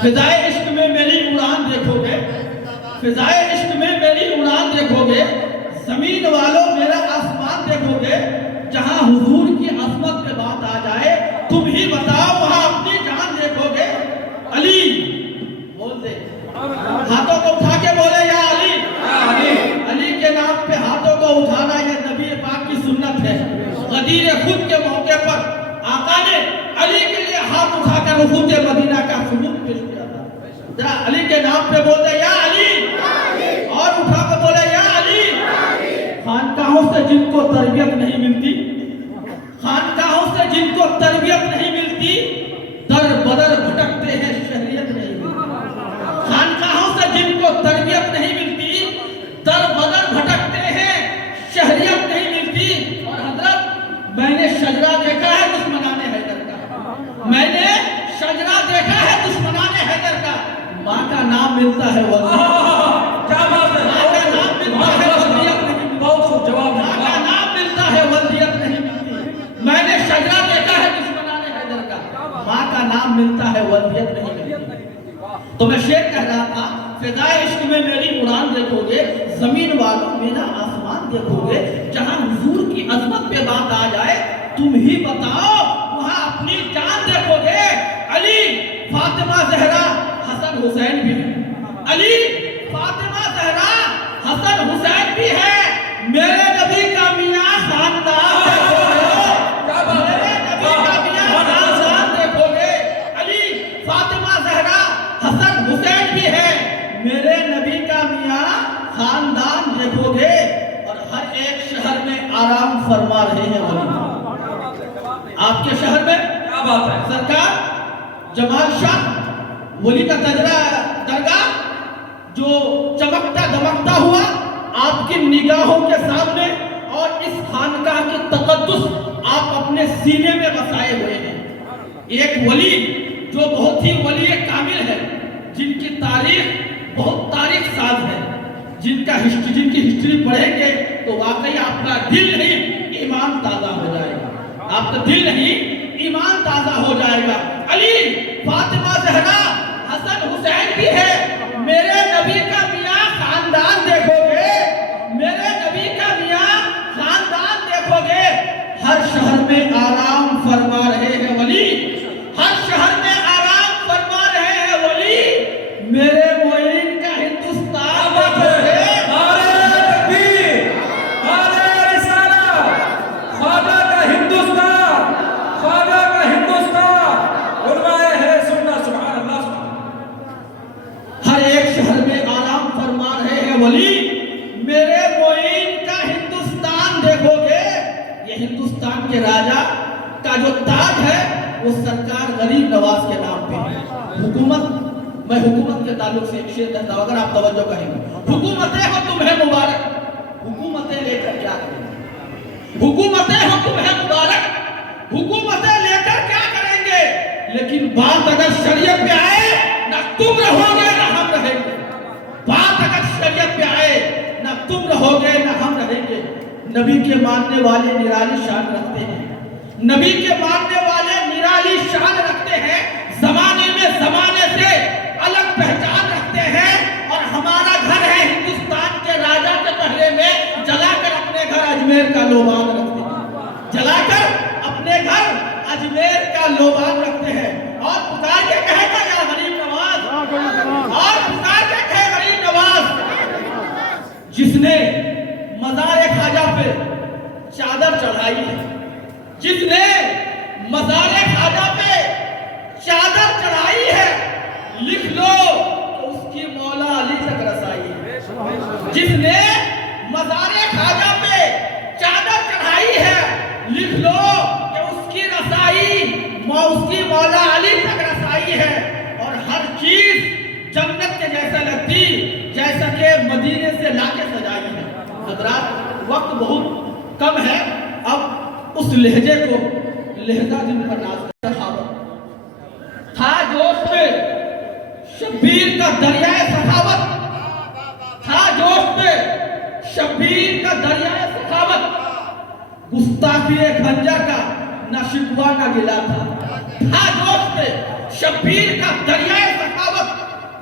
فضائے عشق میں میری اڑان دیکھو گے، فضائے عشق میں میری اڑان دیکھو گے، زمین والوں میرا آسمان دیکھو گے، جہاں حضور کی عظمت پہ بات آ جائے تم ہی بتاؤ وہاں اپنی جان دیکھو گے۔ علی بول دے، ہاتھوں کو اٹھا کے بولے یا علی۔ علی کے نام پہ ہاتھوں کو اٹھانا یہ نبی پاک کی سنت ہے۔ غدیر خود کے موقع پر آقا نے علی کے لیے ہاتھ اٹھا کر وفود مدینہ کا ثبوت پیش کیا تھا۔ ذرا علی کے نام پہ بول دے یا علی، اور اٹھا کر بولے یا علی۔ خانقاہوں سے جن کو تربیت نہیں ملتی، خانقاہوں سے جن کو تربیت نہیں ملتی، در بدر بھٹکتے ہیں شہریت نہیں ملتی۔ خانقاہوں سے جن کو تربیت نہیں ملتی، در بدر بھٹکتے ہیں شہریت نہیں ملتی۔ اور حضرت میں نے شجرہ دیکھا ہے دشمنان حیدر کا، میں نے شجرہ دیکھا ہے دشمنان حیدر کا، ماں کا نام ملتا ہے وہ کیا بات ہے، ماں کا نام ملتا ہے وصیت نہیں ملتی، بہت خوب جواب ماں کا نام ملتا ہے وصیت نہیں ملتی۔ میں نے شجرہ دیکھا ہے دشمنان حیدر کا، ماں کا نام ملتا ہے وصیت نہیں ملتی۔ تو میں شعر کہہ رہا تھا، فضائے عشق میں میری اڑان دیکھو گے، زمین والوں میرا آسمان دیکھو گے، جہاں حضور کی عظمت پہ بات آ جائے تم ہی بتاؤ وہاں اپنی جان دیکھو گے۔ علی فاطمہ زہرا حسن حسین بھی ہے، علی فاطمہ زہرا حسن حسین بھی ہے، میرے نبی کا میاں خاندان دیکھو گے، میرے نبی کا میاں خاندان دیکھو گے۔ علی فاطمہ زہرا حسن حسین بھی ہے، میرے نبی کا میاں خاندان دیکھو گے، اور ہر ایک شہر میں آرام فرما رہے ہیں ولی۔ آپ کے شہر میں کیا بات ہے، سرکار جمال شاہ ولی کا درگاہ جو چمکتا دمکتا ہوا آپ کی نگاہوں کے سامنے، اور اس خانقاہ کی تقدس آپ اپنے سینے میں بسائے ہوئے ہیں۔ ایک ولی جو بہت ہی ولی کامل ہے، جن کی تاریخ بہت تاریخ ساز ہے، جن کی ہسٹری پڑھیں گے تو واقعی آپ کا دل نہیں ایمان تازہ ہو جائے گا، آپ کا دل نہیں ایمان تازہ ہو جائے گا۔ علی فاطمہ زہرا حسن حسین بھی ہے، میرے نبی کا میاں خاندان دیکھو گے، میرے نبی کا میاں خاندان دیکھو گے۔ ہر شہر میں آرام فرما رہے ہیں ولی، ہر شہر میں آرام فرما رہے ہیں ولی، میرے معین کا ہندوستان دیکھو گے۔ ولی میرے معین کا ہندوستان دیکھو گے۔ یہ ہندوستان کے راجہ کا جو تاج ہے وہ سرکار غریب نواز کے نام پہ ہے۔ میں حکومت کے تعلق سے ایک شعر کہتا ہوں، اگر آپ توجہ کریں گے۔ حکومتیں ہو تمہیں مبارک، حکومتیں لے کر کیا کریں گے؟ حکومتیں ہو تمہیں مبارک، حکومتیں لے کر کیا کریں گے؟ لیکن بات اگر شریعت پہ آئے نہ تم رہو گے نہ ہم رہیں گے، بات اگر شریعت پہ آئے نہ تم رہو گے نہ ہم رہیں گے۔ نبی کے ماننے والے نرالی شان رکھتے ہیں، نبی کے ماننے والے نرالی شان رکھتے ہیں، زمانے میں زمانے سے الگ پہچان رکھتے ہیں، اور ہمارا گھر ہے ہندوستان کے راجہ کے پہلے میں جلا کر اپنے گھر اجمیر کا لوبان رکھتے ہیں، جلا کر اپنے گھر اجمیر کا لوبان رکھتے ہیں، اور پکار کے کہے گا یا غریب نواز، اور پکار کے کہے غریب نواز۔ جس نے مزار خواجہ پہ چادر چڑھائی ہے، جس نے مزار خواجہ پہ چادر چڑھائی ہے، لکھ لو تو اس کی مولا علی تک رسائی ہے۔ جس نے مزار خواجہ پہ چادر چڑھائی ہے، لکھ لو کہ اس کی رسائی اس کی مولا علی تک رسائی ہے، اور ہر چیز جنت کے جیسا لگتی جیسا کہ مدینے سے لا کے سجائی ہے۔ حضرات وقت بہت کم ہے، اب اس لہجے کو لہجہ جن پر ناز سخاوت تھا جوش میں شبیر کا دریائے سخاوت، تھا جوش میں شبیر کا دریائے سخاوت، گستاخی خنجر کا نہ شکوہ نہ گلہ تھا جوش میں شبیر کا دریائے سخاوت۔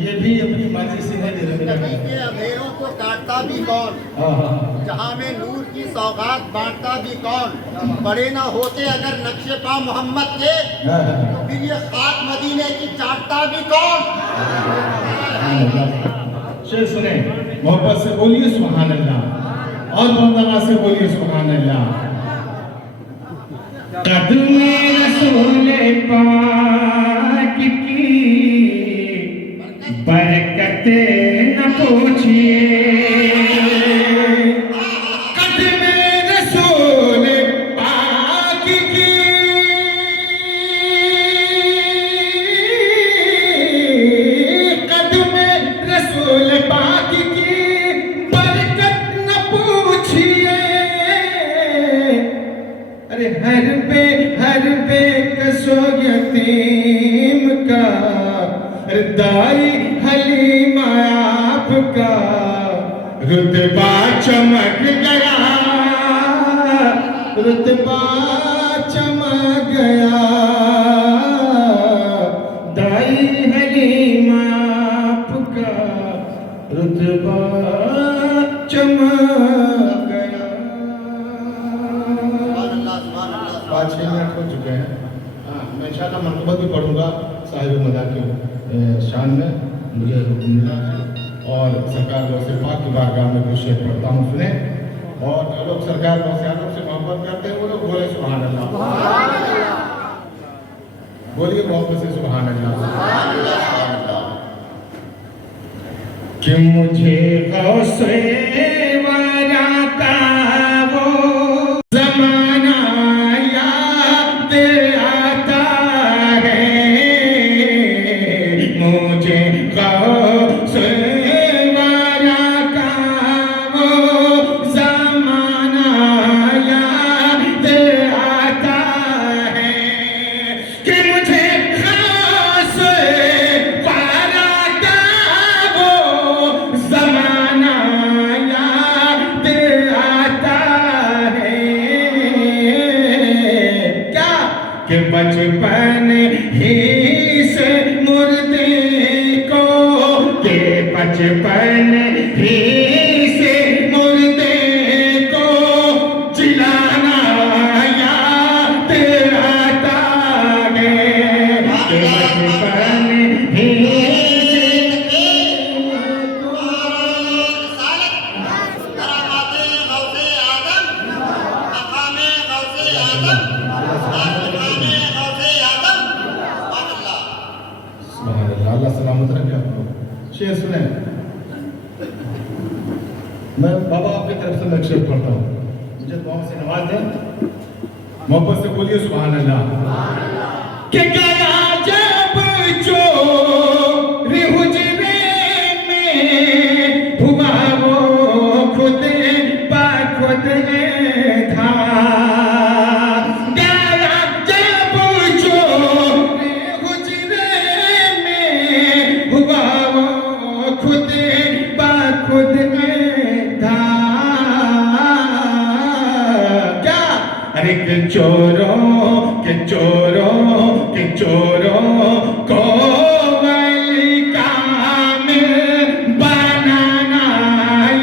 یہ بھی اپنی مرضی سے نہیں دے رہے نبی کے اندھیروں کو کاٹتا بھی کون، جہاں میں نور کی سوغات بانٹتا بھی کون، بڑے نہ ہوتے اگر نقش پا محمد کے تو پھر یہ خاک مدینے کی چاٹتا بھی کون۔ شیر سنیں، محبت سے بولیے سبحان اللہ، اور بندگاہ سے بولیے سبحان اللہ۔ قدم رسول پاک کی برکت نہ پوچھئے، قدم رسول پاک کی قدم رسول پاک کی برکت نہ پوچھئے، ارے ہر بے کسو یتیم کا دائی حلیم آپ کا رتبہ چمک گیا، رتبہ چمک گیا، دائی حلیم آپ کا رتبہ چمک گیا۔ 5-6 منٹ ہو چکے ہیں، میں انشاءاللہ منقبت بھی پڑھوں گا صاحب مدار کی شان میں، مجھے حکم ملا ہے، اور سرکار غوث پاک کی بارگاہ میں کچھ شعر پڑھتا ہوں، سنیں، اور جو لوگ سرکار غوث اعظم سے محبت کرتے ہیں وہ لوگ بولے سبحان اللہ، بولیے محبت سے سبحان اللہ۔ کہ مجھے غوث ورا کا وہ زمانہ یاد آتا ہے، مجھے غوث ورا کا وہ زمانہ یاد آتا ہے، کہ مجھے غوث ورا کا وہ زمانہ یاد آتا ہے، کیا کہ بچپن ہی سے مردے کو، کہ بچپن ہی سے مردے کو جلانا یاد آتا ہے، کہ بچپن ہی سبحان اللہ، اللہ سلامت رکھے آپ کو۔ شعر سنیں، میں بابا آپ کی طرف سے میں شعر پڑھتا ہوں، مجھے دعاؤں سے نواز دیں، محبت سے بولیے سبحان اللہ۔ کہ گیا جب چور حجرے میں ہوا وہ خود بخود تھا، گیا جب چور حجرے میں ہوا وہ خود بخود تھا، کیا ارے کہ چوروں کو ولی کامل بنانا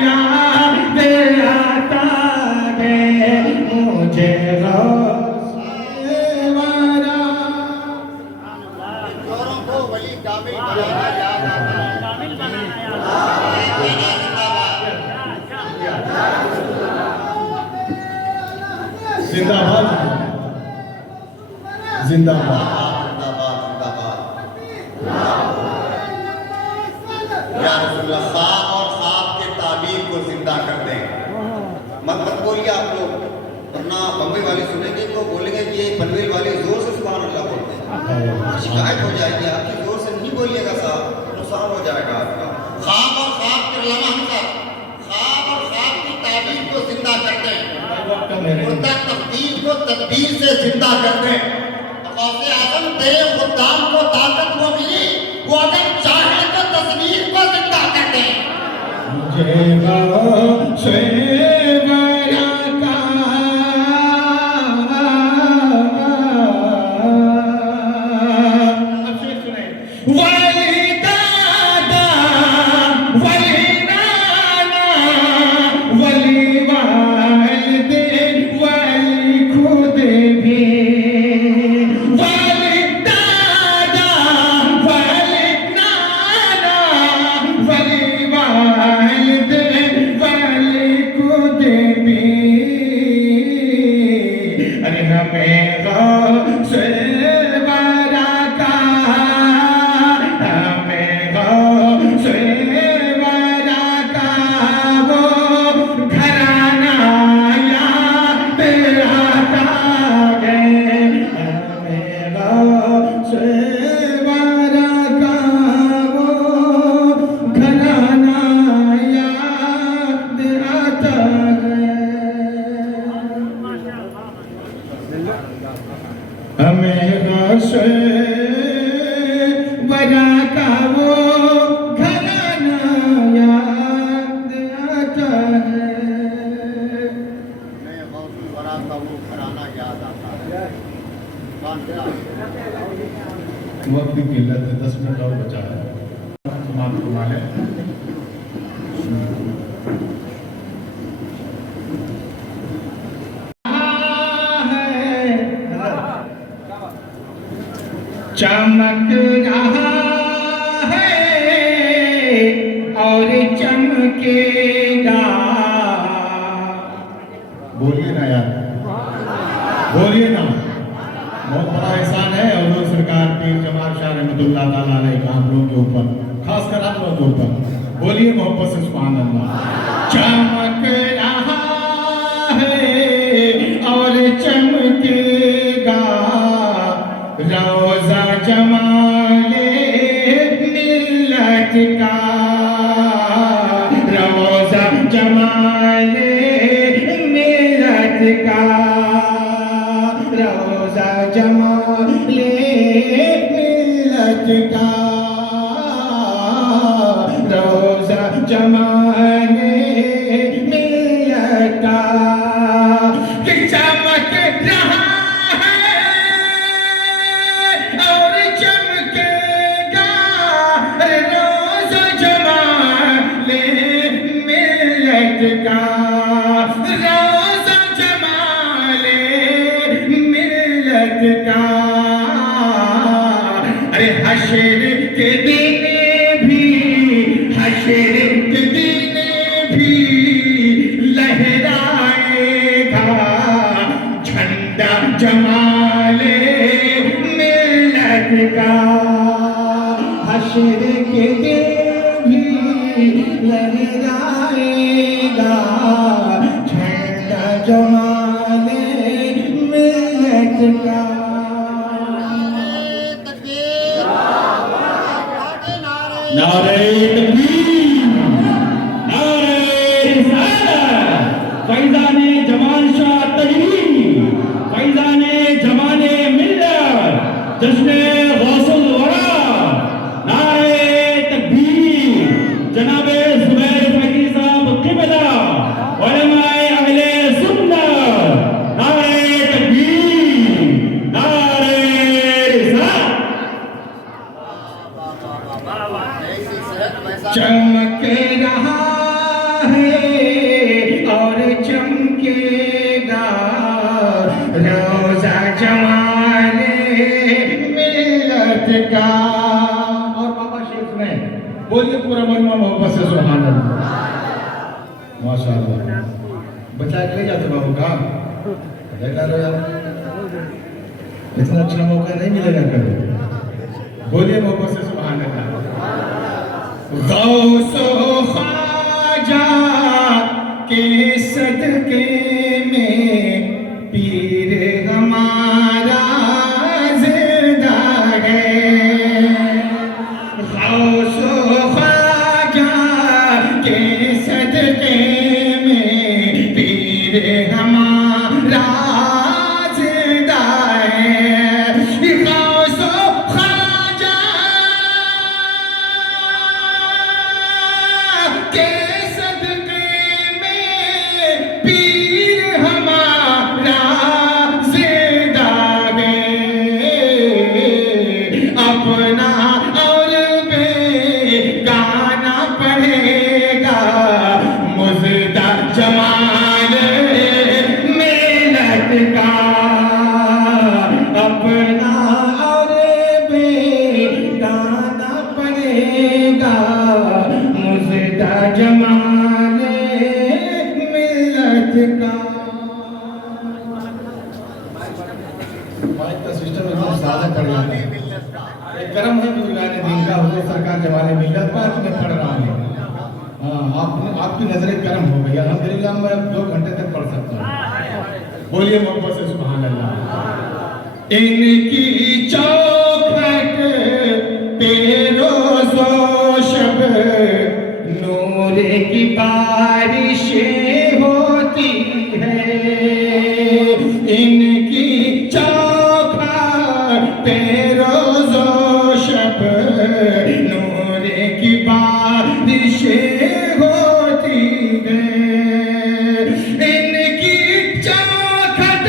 یاد آتا ہے، مجھے غوث ورا چوروں کو ولی کامل بنانا یاد آتا ہے۔ زندہ باد، زندہ باد۔ یا رسول اللہ، خواب اور خواب کے تعبیر کو زندہ کر دیں۔ مت بولیے آپ لوگ، ورنہ بمبئی والے سنیں گے تو بولیں گے کہ یہ پنویل والے زور سے سبحان اللہ بولتے ہیں، شکایت ہو جائے گی، آپ کی زور سے نہیں بولیے گا صاحب، نقصان ہو جائے گا آپ کا۔ خواب اور خواب کے علامہ حمزہ، خواب اور خواب کی تعبیر کو زندہ کر دیں، مردہ تقدیر کو تدبیر سے زندہ کر دیں۔ غوث اعظم تیرے خدام کو طاقت وہ ملی، وہ اگر چاہے تو تصویر کو زندہ کر دیں۔ مجھے غوث ورا کا اب شعر سنیں، ولی داد چمک رہا ہے اور چمکے گا. بولیے نا یار, بولیے نا. بہت بڑا احسان ہے حضور سرکار پیر جمال شاہ رحمۃ اللہ تعالیٰ علیہ کا آپ لوگوں کے اوپر, خاص کر آپ لوگوں کے اوپر. بولیے محبت سے سبحان اللہ. چمک رہا ہے اور چمکے گا روزہ جمال ملت کا, روزہ جمال ملت کا, روزہ جمال ملت کا, روزہ جمال ملت کا. کہ چمک رہا اور چمکے گا روزہ جمال ملت کا, روزہ جمال ملت کا. ارے حشر کے دن بھی, حشر کے دن بھی لہرائے گا جھنڈا جمال ملت کا. حشر کے دن بھی لہرائے گا جھنڈا جمال ملت کا. نعرہ تکبیر, نعرہ رسالت, فیضان جمال شاہ تجلی, فیضان جمال ملت, جشن غوث الورا. نعرہ تکبیر, جناب زبیر فقی صاحب قبلہ, علماء اہل سنت. نعرہ تکبیر, نعرہ رسالت. چمک رہا ہے اور چمکے گا روزہ جمال ملت کا. اور بابا شیخ نے بولیے پورا مجمع محبت سے سبحان اللہ. ماشاء اللہ. بچہ لے جاتے بابو کا لے ڈالو یار, اتنا اچھا موقع نہیں ملے گا کبھی. بولیے محبت سے سبحان اللہ. غوث و خواجہ کے صدقے میں پیر ہمارا زندہ ہے. غوث و خواجہ کے صدقے میں پیر ہمارا زندہ ہے. غوث و خواجہ کے صدقے میں پیر ہمارا زندہ ہے. اپنا اور بے گانا پڑھے گا مزدہ جمال ملت کا. اپنا اور بے گانا پڑھے گا مزدہ جمال ملت کا. مائک کا سسٹم اتنا زیادہ پڑ رہا ہے. ایک کرم ہے بزرگان دین کا, حضور سرکار جمال ملت پر اپنے پڑھ رہا ہے. ہاں, آپ کی نظر کرم ہو گئی. الحمدللہ میں 2 گھنٹے تک پڑھ سکتا ہوں. بولیے محبت سے سبحان اللہ. ان کی چوکھٹ پہ روز و شب نور کی بارشیں ہوتی ہے. ان کی چوکھٹ پہ روز و شب نور کی بارشیں ہوتی ہے. ان کی چوکھٹ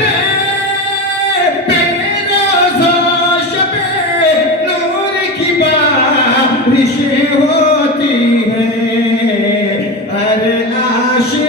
پہ روز و شب نور کی بارشیں ہوتی ہے. ہر عاشق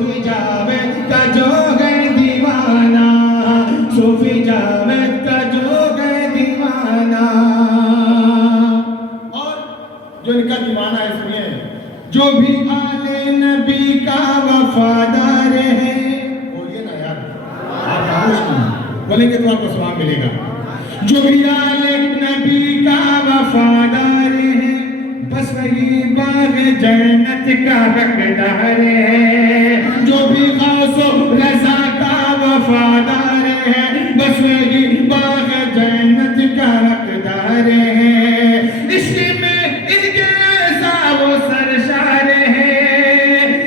صوفی جاوید کا جو ہے دیوانہ، صوفی جاوید کا جو ہے دیوانہ. اور جو ان کا دیوانہ ہے سنیے، جو بھی آل نبی کا وفادار ہے. بولیے نا یار، آپ خاموش کیوں؟ بولیں گے تو آپ کو ثواب ملے گا. جو بھی آل نبی کا وفادار ہے، بس وہی باغ جنت کا حقدار ہے. جو بھی غوث و رضا کا وفادار ہے، بس وہی باغ جنت کا حقدار ہے. عشق میں ان کے ایسا وہ سرشار ہے،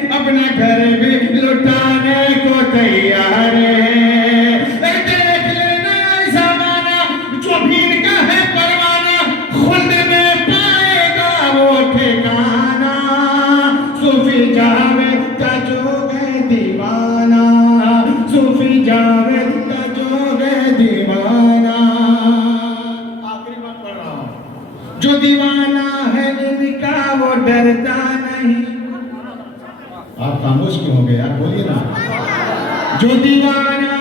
اپنا گھر بھی لٹانے کو تیار ہے. دیکھ لینا زمانہ جو بھی ان کا ہے پروانہ، خلد میں پائے گا وہ ٹھکانہ. صوفی جاوید کا جو ہے دیوانہ، صوفی جاوید کا جو ہے دیوانہ. آخری بات پڑھ رہا ہوں. جو دیوانہ ہے ان کا وہ ڈرتا نہیں. آپ خاموش کیوں ہو گئے یار؟ بولیے نا. جو دیوانہ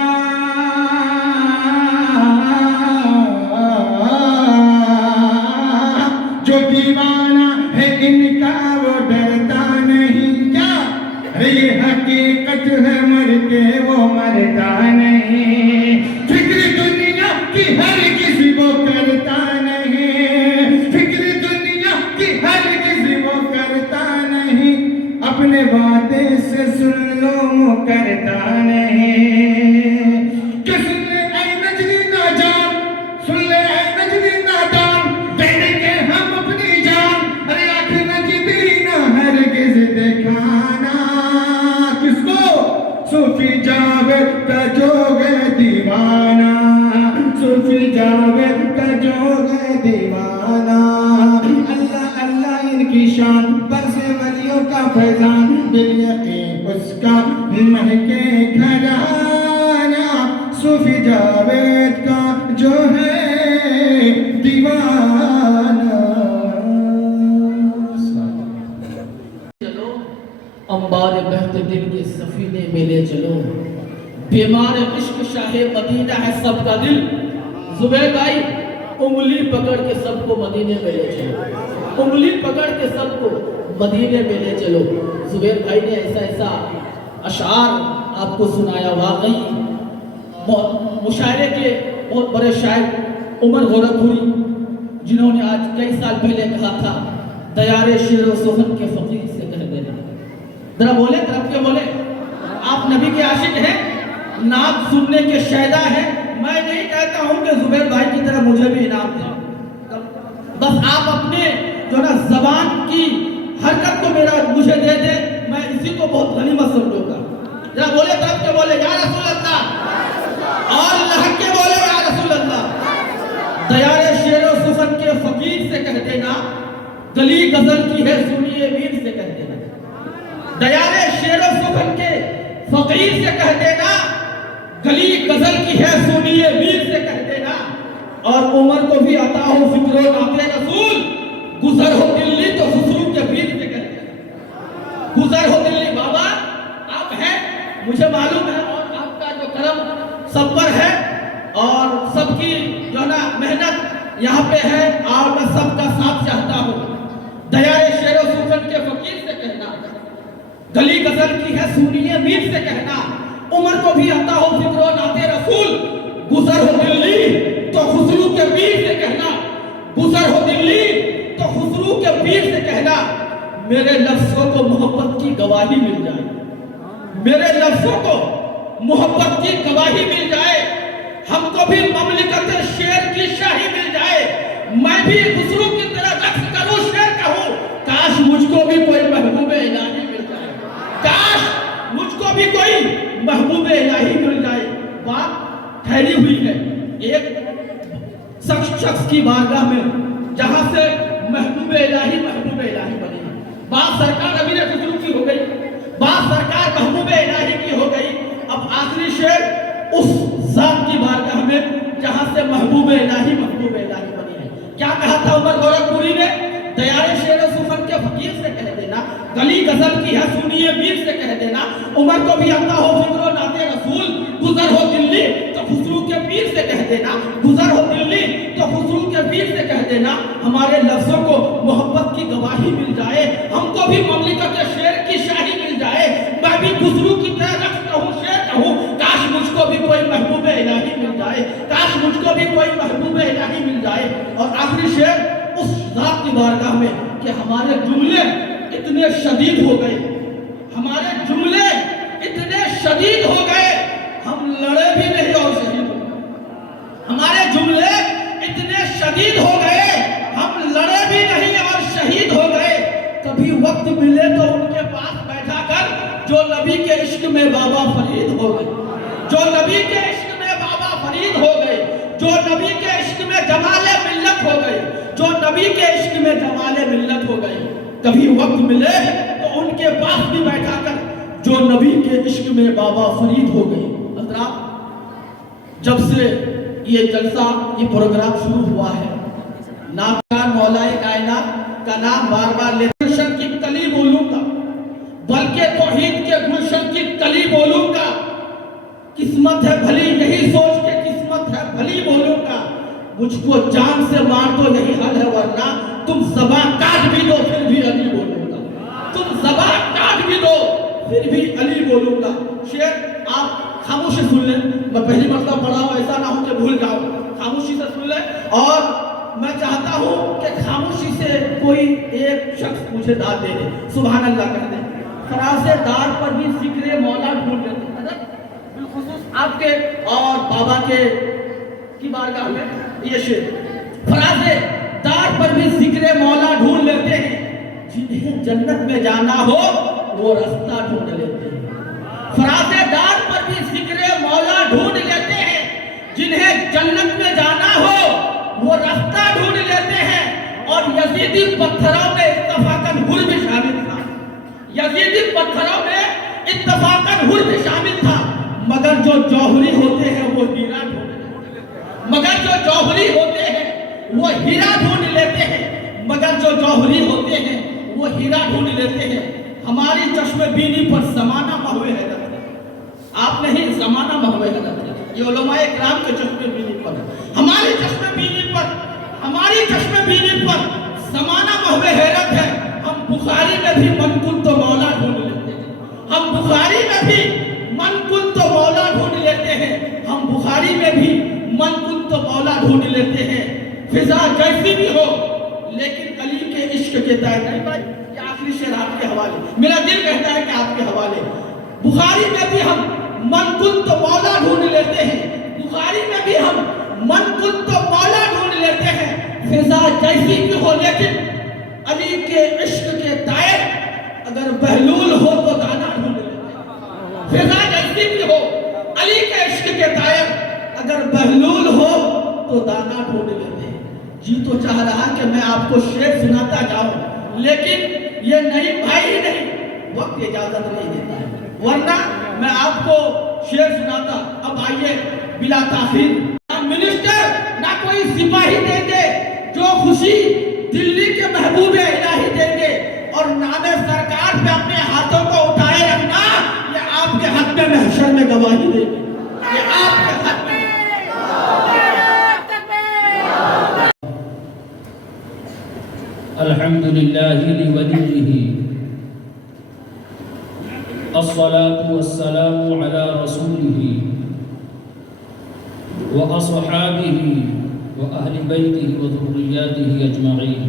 جو دیوانہ ہے ان کا وہ ڈرتا نہیں. کیا؟ ارے یہ حقیقت ہے، مر کے وہ مرتا نہیں. فکر دنیا کی ہر کسی کو کرتا نہیں، فکر دنیا کی ہر کسی کو کرتا نہیں. اپنے وعدے سے سن لو وہ کرتا نہیں. کہ سن لے اے نجدی ناجان، سن لے اے نجدی نادان، دیں گے ہم اپنی جان. ارے آنکھ نجدی نہ ہرگز دکھانا. کس کو؟ صوفی جاوید کا جو ہے دیوانہ، صوفی جاوید کا جو ہے دیوانہ. اللہ اللہ ان کی شان، برس ولیوں کا فیضان، بالیقین اس کا مہکے گھرانہ. صوفی جاوید کا جو ہے دیوانہ. چلو انبار بہت دل کے سفینے میں لے چلو. بیمار عشق شاہ مدینہ ہے سب کا دل. زبیر بھائی انگلی پکڑ کے سب کو مدینے میں لے چلو، انگلی پکڑ کے سب کو مدینے میں لے چلو. زبیر بھائی نے ایسا اشعار آپ کو سنایا. واقعی مشاعرے کے بہت بڑے شاعر عمر گورکھپوری، جنہوں نے آج کئی سال پہلے کہا تھا دیار شعر و سخن کے فقیر سے کہہ دینا. ذرا بولے، طرف کے بولے. آپ نبی کے عاشق ہیں، نعت سننے کے شیدا ہیں. میں نہیں کہتا ہوں کہ زبیر بھائی کی طرح مجھے بھی انعام دیں، بس آپ اپنے جو نا زبان کی حرکت کو مجھے دے دیں، میں اسی کو بہت غنیمت سمجھوں گا. ذرا بولے، طرف کے بولے یا رسول اللہ، اور لہک کے بولے یا رسول اللہ. دیار شعر و سخن کے فقیر سے کہہ دینا، گلی غزل کی ہے سنیے میر سے کہہ دینا. دیار شعر و سخن کے فقیر سے کہہ دینا، گلی غزل کی ہے سنیے میر سے کہہ دینا. اور عمر کو بھی عطا ہو فکر و نعت رسول، گزر ہو دلی تو خسرو کے پیر سے کہہ دینا. گزر ہو دلی. بابا آپ ہیں، مجھے معلوم ہے، اور آپ کا جو کرم سب پر ہے اور سب کی جو نا محنت یہاں پہ ہے، اور میں سب کا ساتھ چاہتا ہوں. دیار شعر و سخن کے فقیر سے کہنا، گلی غزل کی ہے سنیے میر سے کہنا. عمر کو بھی عطا ہو فکر و نعت رسول، گزر ہو دلی تو خسرو کے پیر سے کہنا. گزر ہو دلی تو خسرو کے پیر سے کہنا. میرے لفظوں کو محبت کی گواہی مل جائے، میرے لفظوں کو محبت کی گواہی مل جائے. ہم کو بھی مملکت شعر کی شاہی مل جائے. میں بھی خسرو کی طرح رقص کروں، شعر کہوں. کاش مجھ کو بھی کوئی محبوب الہی مل جائے، کاش مجھ کو بھی کوئی محبوب الہی مل جائے. بات ٹھہری ہوئی ہے ایک شخص کی بارگاہ میں، جہاں سے محبوب الہی بنی. بات سرکار امیر خسرو کی ہو گئی، بات سرکار محبوب الہی کی ہو گئی. اب آخری شعر اس ذات کی بارگاہ میں جہاں سے محبوب الہی بنی ہے. کیا کہا تھا عمر گورکھپوری نے؟ دیار شعر و سخن کے فقیر سے کہہ دینا، گلی غزل کی ہے سنیے میر سے کہہ دینا، عمر کو بھی آتا ہو فکر و نعت رسول، گزر ہو دلی تو خسرو کے پیر سے کہہ دینا، گزر ہو دلی تو خسرو کے پیر سے کہہ دینا، ہمارے لفظوں کو محبت کی گواہی مل جائے، ہم کو بھی مملکت شعر کی شاہی مل جائے، میں بھی خسرو کی طرح رقص کہوں شعر کہوں، کاش مجھ کو بھی کوئی محبوب الہی مل جائے، کاش مجھ کو بھی کوئی محبوب الہی مل جائے۔ اور آخری شعر اس ذات کی بارگاہ میں کہ ہمارے جملے اتنے شدید ہو گئے، ہمارے جملے اتنے شدید ہو گئے، ہم لڑے بھی نہیں اور شہید ہو گئے، ہمارے جملے اتنے شدید ہو گئے، ہم لڑے بھی نہیں اور شہید ہو گئے، کبھی وقت ملے تو ان کے پاس بیٹھا کر جو نبی کے عشق میں بابا فرید ہو گئے، جو نبی کے عشق میں بابا فرید ہو گئے، جو نبی کے عشق میں جمال ملت ہو گئے، جو نبی کے عشق میں جمال ملت ہو گئے، کبھی وقت ملے تو ان کے پاس بھی بیٹھا کر جو نبی کے عشق میں بابا فرید ہو گئے۔ حضرات، جب سے یہ جلسہ یہ پروگرام شروع ہوا ہے، ناکان مولا کائنات کا نام بار بار لے گلشن کی کلی بولوں گا، بلکہ توحید کے گلشن کی کلی بولوں گا، قسمت ہے بھلی یہی سوچ کے قسمت ہے بھلی بولوں گا، مجھ کو جان سے مار تو یہی حل ہے، ورنہ تم زبان کاٹ بھی دو پھر بھی علی بولوں گا، تم زبان کاٹ بھی دو پھر بھی علی بولوں گا۔ شعر آپ خاموشی سن لیں، میں پہلی مرتبہ پڑھا ہوں، ایسا نہ ہو کہ بھول جاؤ، خاموشی سے سن لیں، اور میں چاہتا ہوں کہ خاموشی سے کوئی ایک شخص مجھے داد دے دے، سبحان اللہ کہہ دے۔ فراز دار پر بھی ذکر مولا ڈھونڈ لیتے ہیں، بالخصوص آپ کے اور بابا کے کی بارگاہ میں یہ شعر، فراز دار پر بھی ذکر مولا ڈھونڈ لیتے ہیں، جنہیں جنت میں جانا ہو وہ رستہ ڈھونڈ لیتے ہیں، فراز دار پر بھی ذکر مولا ڈھونڈ لیتے ہیں، جنہیں جنت میں جانا ہو وہ رستہ ڈھونڈ لیتے ہیں۔ اور یزیدی پتھروں میں اتفاقاً حر بھی شامل تھا، یزیدی پتھروں میں اتفاقاً حر بھی شامل تھا، مگر جو جوہری ہوتے ہیں وہ ہیرا ڈھونڈ لیتے ہیں، مگر جو جوہری ہوتے ہیں وہ ہیرا ڈھونڈ لیتے ہیں، مگر جو جوہری ہوتے ہیں وہ ہیرا ڈھونڈ لیتے ہیں۔ ہماری چشم بینی پر زمانہ محو حیرت ہے، آپ نہیں زمانہ محو حیرت ہے، یہ علماء اکرام کے چشم بینی پر، ہماری چشم بینی پر، ہماری چشم بینی پر زمانہ محو حیرت ہے۔ ہم بخاری میں بھی من کن تو مولا ڈھونڈ لیتے ہیں، ہم بخاری میں بھی من کن تو مولا ڈھونڈ لیتے ہیں، ہم بخاری میں بھی من کن تو مولا ڈھونڈ لیتے ہیں، فضا جیسی بھی ہو لیکن علی کے عشق کے تحت نہیں بھائی۔ یہ آخری شعر آپ کے حوالے، میرا دل کہتا ہے کہ آپ کے حوالے، بخاری میں بھی ہم من کن تو مولا ڈھونڈ لیتے ہیں، بخاری میں بھی ہم من کن تو مولا ڈھونڈ لیتے ہیں، فضا جیسی بھی ہو لیکن علی کے عشق کے تائر اگر بہلول ہو تو دانا ڈھونڈ لیتے ہیں، فضا جیسی بھی ہو علی کے عشق کے تائر اگر بہلول ہو تو دانا ڈھونڈ لیتے ہیں۔ جی تو چاہ رہا کہ میں آپ کو شعر سناتا جاؤں، لیکن یہ نہیں بھائی نہیں، وقت اجازت نہیں دیتا ہے، ورنہ میں آپ کو شعر سناتا۔ اب آئیے بلا تاخیر، نہ منسٹر نہ کوئی سپاہی دیں گے جو خوشی دلی کے محبوب الہی دیں گے، اور نام سرکار پہ اپنے ہاتھوں کو اٹھائے رکھنا، یہ آپ کے حق میں محشر میں گواہی دیں گے، یہ آپ کے حق میں۔ الحمد لله لوليه الصلاة والسلام على رسوله وأصحابه وأهل بيته وذرياته أجمعين،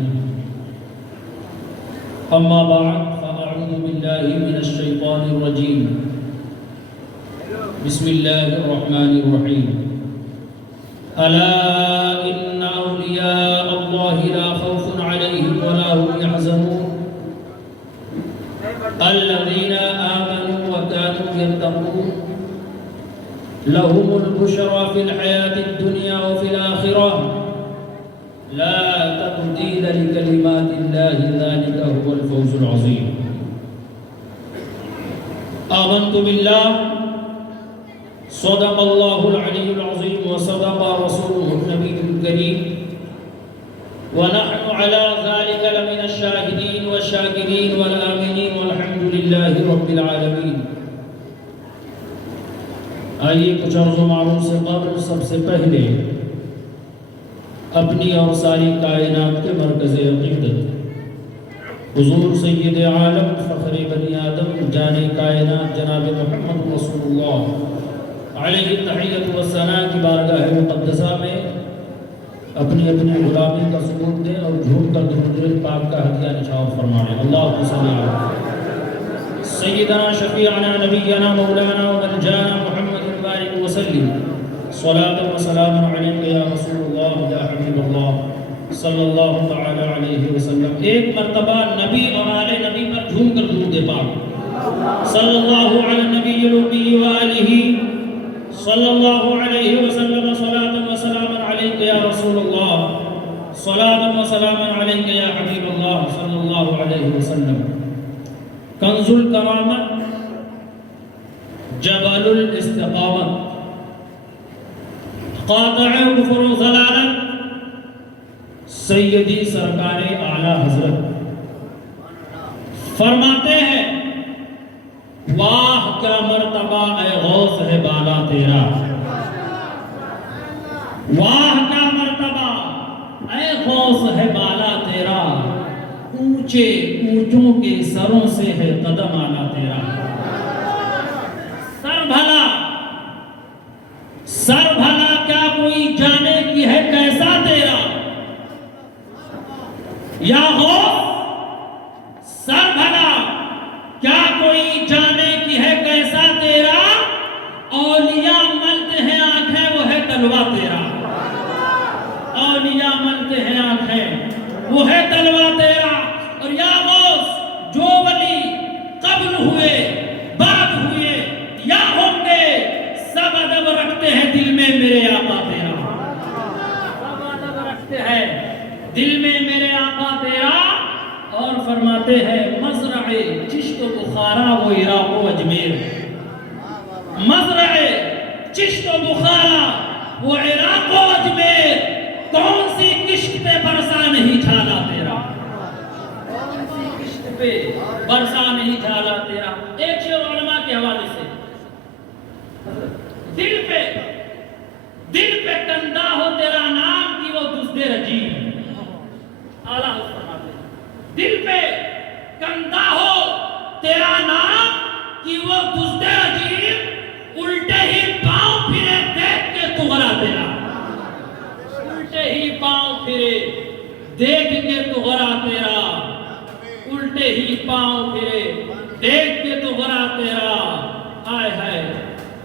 أما بعد فأعوذ بالله من الشيطان الرجيم، بسم الله الرحمن الرحيم، ألا إن أولياء الله لا خوف عليهم ولا هم يحزنون الذين آمنوا وكانوا يتقون لهم البشرى في الحياة الدنيا وفي الآخرة لا تبديل لكلمات الله ذلك هو الفوز العظيم۔ آمنت بالله صدق الله العلي العظيم وصدق رسوله النبي الكريم، ونحن على ذلك لمن الشاهدين والشاكرين والآمنين لله رب العالمين. آئیے کچھ عرض و معروف سے قبل سب سے پہلے اپنی اور ساری کائنات کے مرکز عقیدت حضور سید عالم فخر بنی آدم جان کائنات جناب محمد رسول اللہ علیہ التحیۃ والثناء کی بارگاہ مقدسہ میں اپنی غلامی کا ثبوت دیں اور جھوم کر درود پاک کا ہدیہ نچھاور فرمائیں. اللہم صل علی سیدنا شفیعنا نبینا مولانا ومنجانا محمد بارک وسلم صلاۃ و سلام علیک یا رسول اللہ یا حبیب اللہ صلی اللہ تعالی علیہ وسلم. ایک مرتبہ نبی اور آل نبی پر جھوم کر درود پاک صلی اللہ علی النبی الوبی وآلہ صلی اللہ علیہ وسلم صلاۃ و سلام علیک یا رسول اللہ صلاۃ و سلام علیک یا حبیب اللہ صلی اللہ علیہ وسلم. کنز الکرامت جبل الاستقامت قاطع کفر و ضلالت سیدی سرکار اعلی حضرت فرماتے ہیں واہ کیا مرتبہ اے غوث ہے بالا تیرا، واہ کیا مرتبہ اے غوث ہے بالا تیرا، اونچے اونچوں کے سروں سے ہے قدم آلا تیرا. سر بھلا کیا کوئی جانے کی ہے کیسا تیرا، یا غوث سر بھلا کیا کوئی جانے کی ہے کیسا تیرا، اولیاء ملتے ہیں آنکھیں وہ ہے تلوہ تیرا، اولیاء ملتے ہیں آنکھیں وہ ہے تلوہ تیرا. اور یا غوث جو ولی قبل ہوئے بعد ہوئے یا ہوں گے سب ادب رکھتے ہیں دل میں میرے آقا تیرا، سب ادب رکھتے ہیں دل میں میرے آقا تیرا. اور فرماتے ہیں مزرع چشت و بخارا وہ عراق و اجمیر، مزرع چشت و بخارا وہ عراق و اجمیر، کون سی کشت پہ برسا نہیں جھالا تیرا، کون سی کشت پہ برسا نہیں جھالا تیرا. ایک شعر علماء کے حوالے سے دل پہ کندہ ہو تیرا نام کی وہ دزد رجیم، اعلیٰ فرماتے ہیں دل پہ کندہ ہو تیرا نام کی وہ دزد رجیم، الٹے ہی پاؤں پھرے دیکھ کے تغلا تیرا، الٹے ہی پاؤں پھرے دیکھ کے تغلا تیرا، الٹے ہی پاؤں پھرے دیکھ کے تغلا تیرا. ہائے ہائے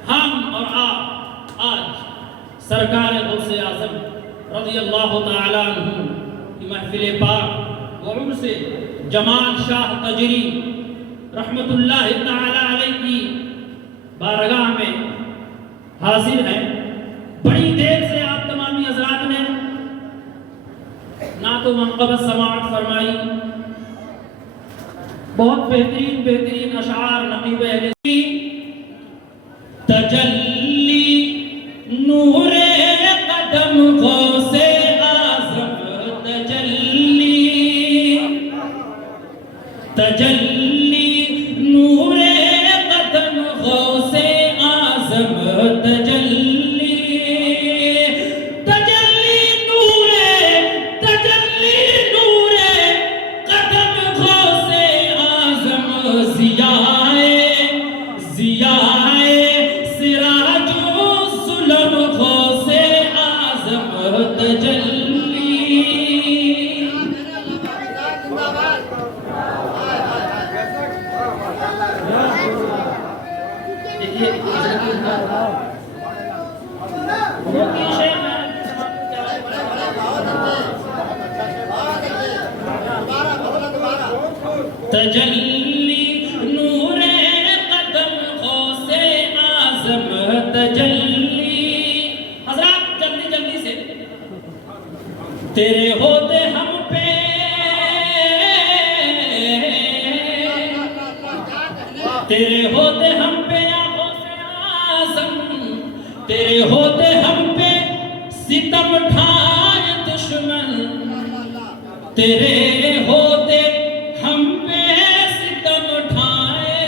ہم اور آپ آج سرکار غوث اعظم رضی اللہ تعالی عنہ کی محفل پاک وعرس جمال شاہ قجری رحمت اللہ تعالی علیہ کی بارگاہ میں حاضر ہیں. بڑی دیر سے آپ تمامی حضرات نے نعت و منقبت سماعت فرمائی، بہت بہترین اشعار نقیب اہل تجلی نور قدم غوث اعظم، تجلی نور قدم غوث اعظم، تجلی نور قدم غوث اعظم، ضیائے سراج الظلم غوث اعظم، تجلی. تجلی نور قدم غوث اعظم، تجلی. حضرات جلدی سے تیرے ہوتے ہم پہ تیرے ہوتے ہم پہ یا غوث اعظم، تیرے ہوتے ہم پہ ستم ڈھائے دشمن، تیرے ہوتے ہم پہ ستم ڈھائے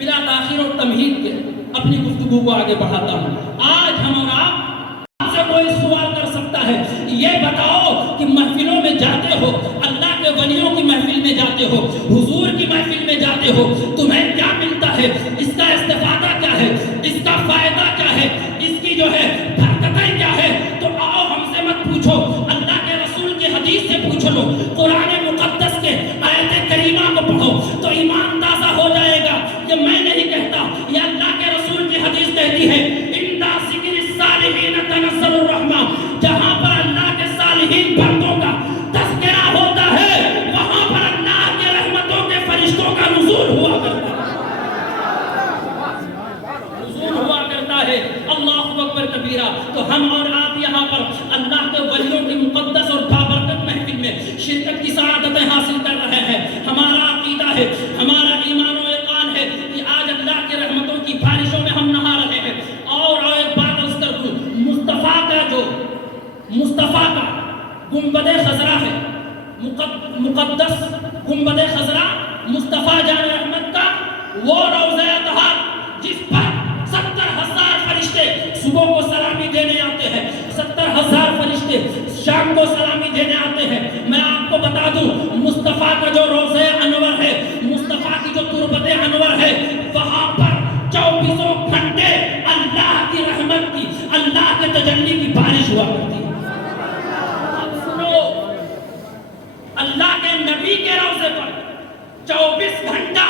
بلا تاخیر اور تمہید کے اپنی گفتگو کو آگے بڑھاتا ہوں. آج ہم اور آپ سے کوئی سوال کر سکتا ہے، یہ بتاؤ کہ محفلوں میں جاتے ہو، اللہ کے ولیوں کی محفل میں جاتے ہو، حضور کی محفل میں جاتے ہو، تمہیں کیا ملتا ہے؟ اس کا استفادہ کیا ہے؟ اس کا فائدہ کیا ہے؟ اس کی جو ہے برکتیں کیا ہے؟ تو آؤ ہم سے مت پوچھو، اللہ کے رسول کی حدیث سے پوچھ لو، قرآن مقدس کے آیت کریمہ کو پڑھو تو ایمان تازہ ہو جائے گا. یہ میں نہیں کہتا، یہ اللہ کے رسول کی حدیث کہتی ہے. اندا ذکر الصالحین تنزل الرحمہ، جہاں پر اللہ کے صالحین بندوں کا تذکرہ ہوتا ہے وہاں پر اللہ کے رحمتوں کے فرشتوں کا نزول ہوا کرتا ہے. نزول ہوا کرتا ہے. اللہ اکبر کبیرہ. تو ہم اور آپ یہاں پر اللہ کے ولیوں کی مقدس اور بابرکت محفل میں شرکت کی سعادتیں حاصل کر رہے ہیں. ہمارا عقیدہ ہے، ہمارا ایمان و یقین ہے کہ آج اللہ کے رحمتوں کی بارشوں میں ہم نہا رہے ہیں. اور ایک بات عرض کر دوں، مصطفیٰ کا گنبد خضرا ہے، مقدس گنبد خضرا مصطفیٰ جان احمد کا وہ روضہ اطہار جس پر 70,000 فرشتے صبح کو سلامی دینے آتے ہیں، 70,000 فرشتے شام کو سلامی دینے آتے ہیں. میں آپ کو بتا دوں، مصطفیٰ کا جو روضہ انور ہے، مصطفیٰ کی جو تربت انور ہے، وہاں پر 24 گھنٹے اللہ کی رحمت کی، اللہ کے تجلی کی بارش ہوا کرتی ہے. اب سنو، اللہ کے نبی کے روضے پر 24 گھنٹہ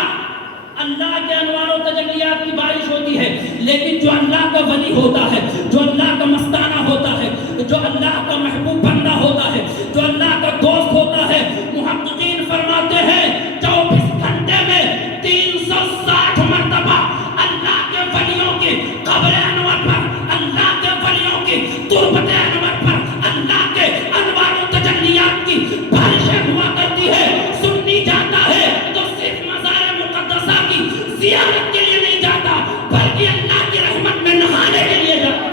اللہ کے انوار و تجلیات کی بارش ہوتی ہے. لیکن جو اللہ کا ولی ہوتا ہے، جو اللہ کا مستانہ ہوتا ہے، جو اللہ کا محبوب بندہ ہوتا ہے، جو اللہ کا دوست ہوتا ہے، محققین فرماتے ہیں 24 گھنٹے میں 360 مرتبہ اللہ کے ولیوں کی قبر انور پر، اللہ کے ولیوں کی تربت انور پر اللہ کے انوار و تجلیات کی بارشیں ہوا کرتی ہے. سنی جاتا ہے تو صرف مزار مقدسہ کی زیارت کے لیے نہیں جاتا، بلکہ اللہ کی رحمت میں نہانے کے لیے جاتا.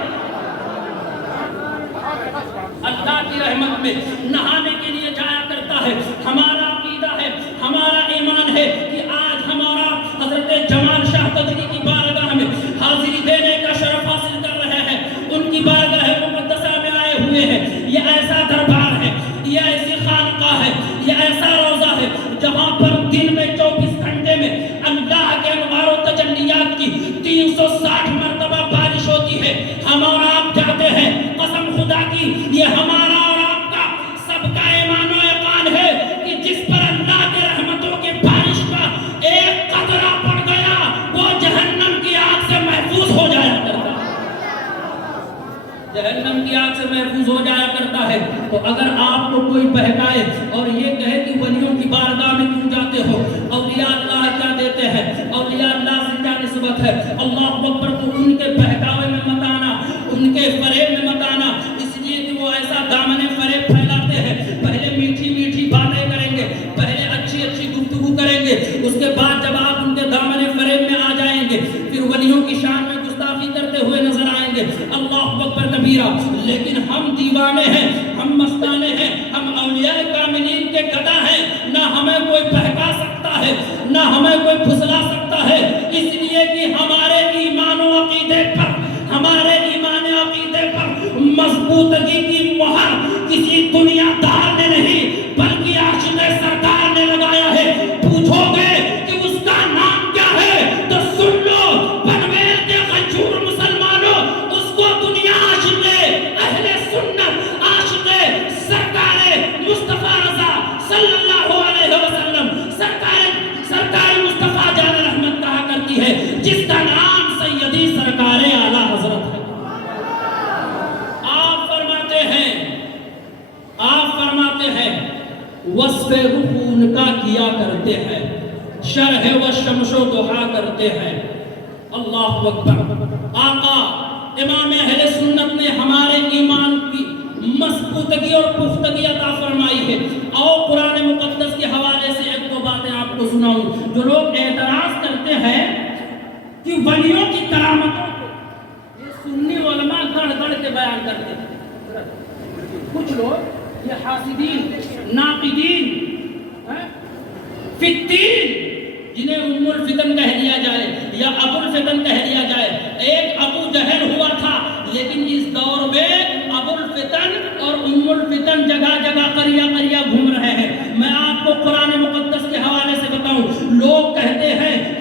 اللہ کی رحمت میں نہانے کے لیے جایا کرتا ہے. ہمارا عقیدہ ہے، ہمارا ایمان ہے کہ آج ہمارا حضرت جمال شاہ تجلی کی بارگاہ میں حاضری دینے کا شرف حاصل کر رہے ہیں. ان کی بارگاہ مقدسہ میں آئے ہوئے ہیں. یہ ایسا دربار ہے، یہ ایسی خانقاہ ہے، یہ ایسا روضہ ہے جہاں پر دن میں 24 گھنٹے میں اللہ کے انوار و تجلیات کی 360 مرتبہ بارش ہوتی ہے. ہم اور آپ جاتے ہیں، قسم خدا کی یہ ہمارا اور آپ کا سب کا ایمان و یقین ہے کہ جس پر اللہ کے رحمتوں کی بارش کا ایک قطرہ پڑ گیا وہ جہنم کی آگ سے محفوظ ہو جایا کرتا ہے. جہنم کی آگ سے محفوظ ہو جایا کرتا ہے. تو اگر آپ کو کوئی بہکائے اور یہ کہے کہ ولیوں کی بارگاہ میں کیوں جاتے ہو، اولیاء اللہ کیا دیتے ہیں، اولیاء اللہ سے کیا نسبت ہے، اللہ اکبر، تو ان کے بہکاوے میں مت آنا، ان کے فریب میں مت آنا. اس لیے کہ وہ ایسا دامن فریب پھیلاتے ہیں. پہلے میٹھی میٹھی باتیں کریں گے، پہلے اچھی اچھی گفتگو کریں گے، اس کے بعد جب آپ ان کے دامن فریب میں آ جائیں گے پھر ولیوں کی شان میں گستاخی کرتے ہوئے نظر آئیں گے. اللہ اکبر کبیرہ. لیکن ہم دیوانے ہیں، ہم مستانے ہیں، ہم اولیاء کاملین کے گدا ہیں. نہ ہمیں کوئی بہکا سکتا ہے، نہ ہمیں کوئی پھسلا سکتا ہے. اس لیے کہ ہمارے ایمان و عقیدے پر، ہمارے ایمان و عقیدے پر مضبوطی کی مہر کسی دنیا دار نے نہیں بلکہ عاشق سرکار نے لگایا ہے. پوچھو گے کہ اس کا نام کیا ہے تو سن لو، پنویل کے غجور مسلمانوں، اس کو دنیا عاشق اہل سنت، عاشق سرکار مصطفیٰ رضا صلی اللہ علیہ وسلم، سرکار مصطفیٰ جان رحمت کہا کرتی ہے، جس کا نام سیدی سرکار اعلیٰ حضرت ہے. آپ فرماتے ہیں وصف روح ان کا کیا کرتے ہیں، شرح و شمس و ضحا کرتے ہیں. اللہ اکبر. آقا امام اہل سنت نے ہمارے ایمان کی مضبوطی اور پختگی عطا فرمائی ہے. اور قرآن مقدس کے حوالے سے ایک دو باتیں آپ کو سناؤں. جو لوگ اعتراض کرتے ہیں کہ ولیوں کی کرامتوں کو یہ سنی علماء گڑھ گڑھ کے بیان کرتے ہیں، کچھ لوگ یہ حاسدین، ناقدین، فتین، جنہیں ام الفتن کہہ دیا جائے،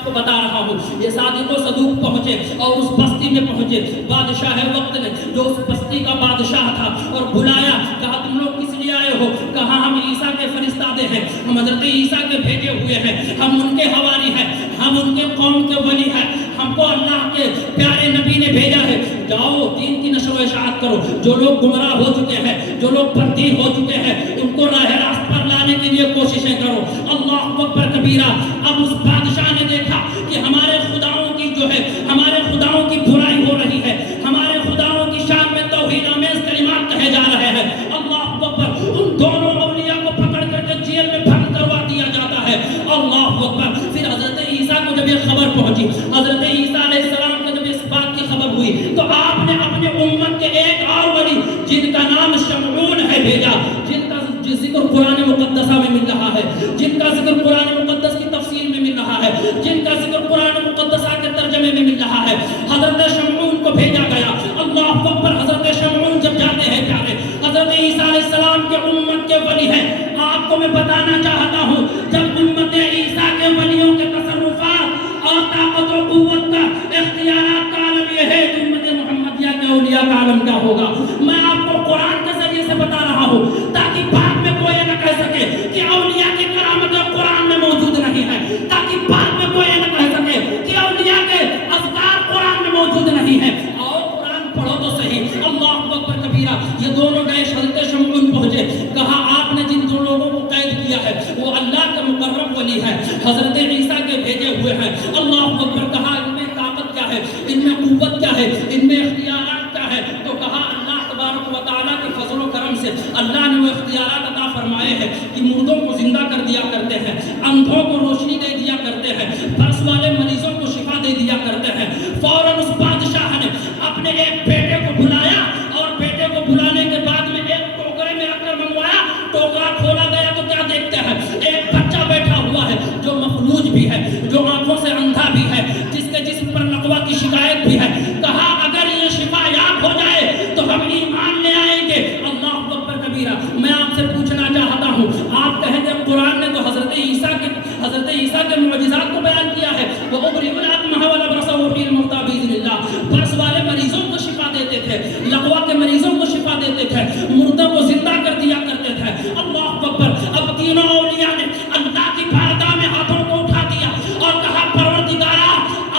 آپ کو بتا رہا ہوں یہ صادق و صدوق پہنچے اور اس بستی میں پہنچے بادشاہ وقت نے جو اس بستی کا بادشاہ تھا اور بلایا کہا تم لوگ کس لیے آئے ہو کہا ہم عیسیٰ کے فرستادے ہیں ہم حضرت عیسیٰ کے بھیجے ہوئے ہیں ہم ان کے حواری ہیں ہم ان کے قوم کے ولی ہیں ہم کو اللہ کے پیارے نبی نے بھیجا ہے جاؤ دین کی نشر و اشاعت کرو جو لوگ گمراہ ہو چکے ہیں جو لوگ بددین ہو چکے ہیں ان کو راہ راست پر لانے کے لیے کوششیں کرو اللہ اکبر کبیرہ اب اس بادشاہ نے دیکھا کہ ہمارے خداؤں کی جو ہے ہمارے خداؤں کی برائی ہو رہی ہے ہمارے خداؤں کی شان میں توہین آمیز کلمات کہے جا رہے ہیں اللہ اکبر ان دونوں اولیاء کو پکڑ کر کے جیل میں بند کروا دیا جاتا ہے اللہ اکبر پھر حضرت عیسیٰ کو جب یہ خبر پہنچی حضرت عیسیٰ علیہ السلام کو جب اس بات کی خبر ہوئی تو آپ نے اپنے امت کے ایک اور ولی جن کا نام شمعون ہے بھیجا جن کا ذکر قرآن مقدسہ میں مل رہا ہے جن کا ذکر قرآن مقدس کی تفسیر میں مل رہا ہے جن کا ذکر قرآن مقدسہ کے ترجمے میں مل رہا ہے حضرت شمعون کو بھیجا گیا اللہ اکبر حضرت شمعون جب جاتے ہیں پیارے حضرت عیسیٰ علیہ السلام کے امت کے ولی ہیں آپ کو میں بتانا چاہتا ہوں جب امت عیسیٰ کے ولیوں کے تصرفات اور طاقت و قوت کا اختیارات کا عالم یہ ہے تو امت محمدیہ کے اولیاء کا عالم کیا ہوگا میں آپ کو قرآن کے ذریعے سے بتا رہا ہوں تاکہ بعد میں کوئی نہ کہہ سکے کہ اولیاء کی کرامتیں قرآن میں موجود نہیں ہے تاکہ بعد میں کوئی نہ کہہ سکے کہ اولیاء کے اذکار قرآن میں موجود نہیں ہے اور قرآن پڑھو تو صحیح اللہ اکبر کبیرہ یہ دونوں گئے حضرت شمعون پہنچے کہا آپ نے جن دو لوگوں کو قید کیا ہے وہ اللہ کا مقرب ولی ہے حضرت عیسیٰ کے بھیجے ہوئے ہیں اللہ اکبر کہا ان میں طاقت کیا ہے ان میں قوت کیا ہے ان میں اختیارات کیا ہے تو کہا اللہ تبارک و تعالیٰ کے فضل و کرم سے اللہ نے وہ اختیارات عطا فرمائے ہیں کہ مردوں کو زندہ کر دیا کرتے ہیں اندھوں کو روشنی دے دیا کرتے ہیں برس والے مریضوں کو شفا دے دیا کرتے ہیں فوراً اس بادشاہ نے اپنے ایک بیٹے کو بلایا اور بیٹے کو بلانے کے بعد میں ایک ٹوکرے میں رکھ کر منگوایا ٹوکرا کھولا گیا تو کیا دیکھتے ہیں ایک بچہ بیٹھا ہوا ہے جو مفلوج بھی ہے جو آنکھوں سے اندھا بھی ہے جس کے جسم پر نقوہ کی شکایت بھی ہے کہا اگر یہ شفا یاب ہو جائے تو ہم ایمان لے آئیں گے اللہ اکبر کبیرہ میں آپ سے پوچھنا چاہتا ہوں آپ کہیں گے قرآن نے تو حضرت عیسیٰ کے معجزات کو بیان کیا ہے وہ ابری العتمہ والابرص وفی الموتى باذن اللہ برس والے مریضوں کو شفا دیتے تھے لقوا کے مریضوں کو شفا دیتے تھے مردوں کو زندہ کر دیا کرتے تھے اللہ اکبر اب تینوں اولیاء نے اللہ کی بارگاہ میں ہاتھوں کو اٹھا دیا اور کہا پروردگارا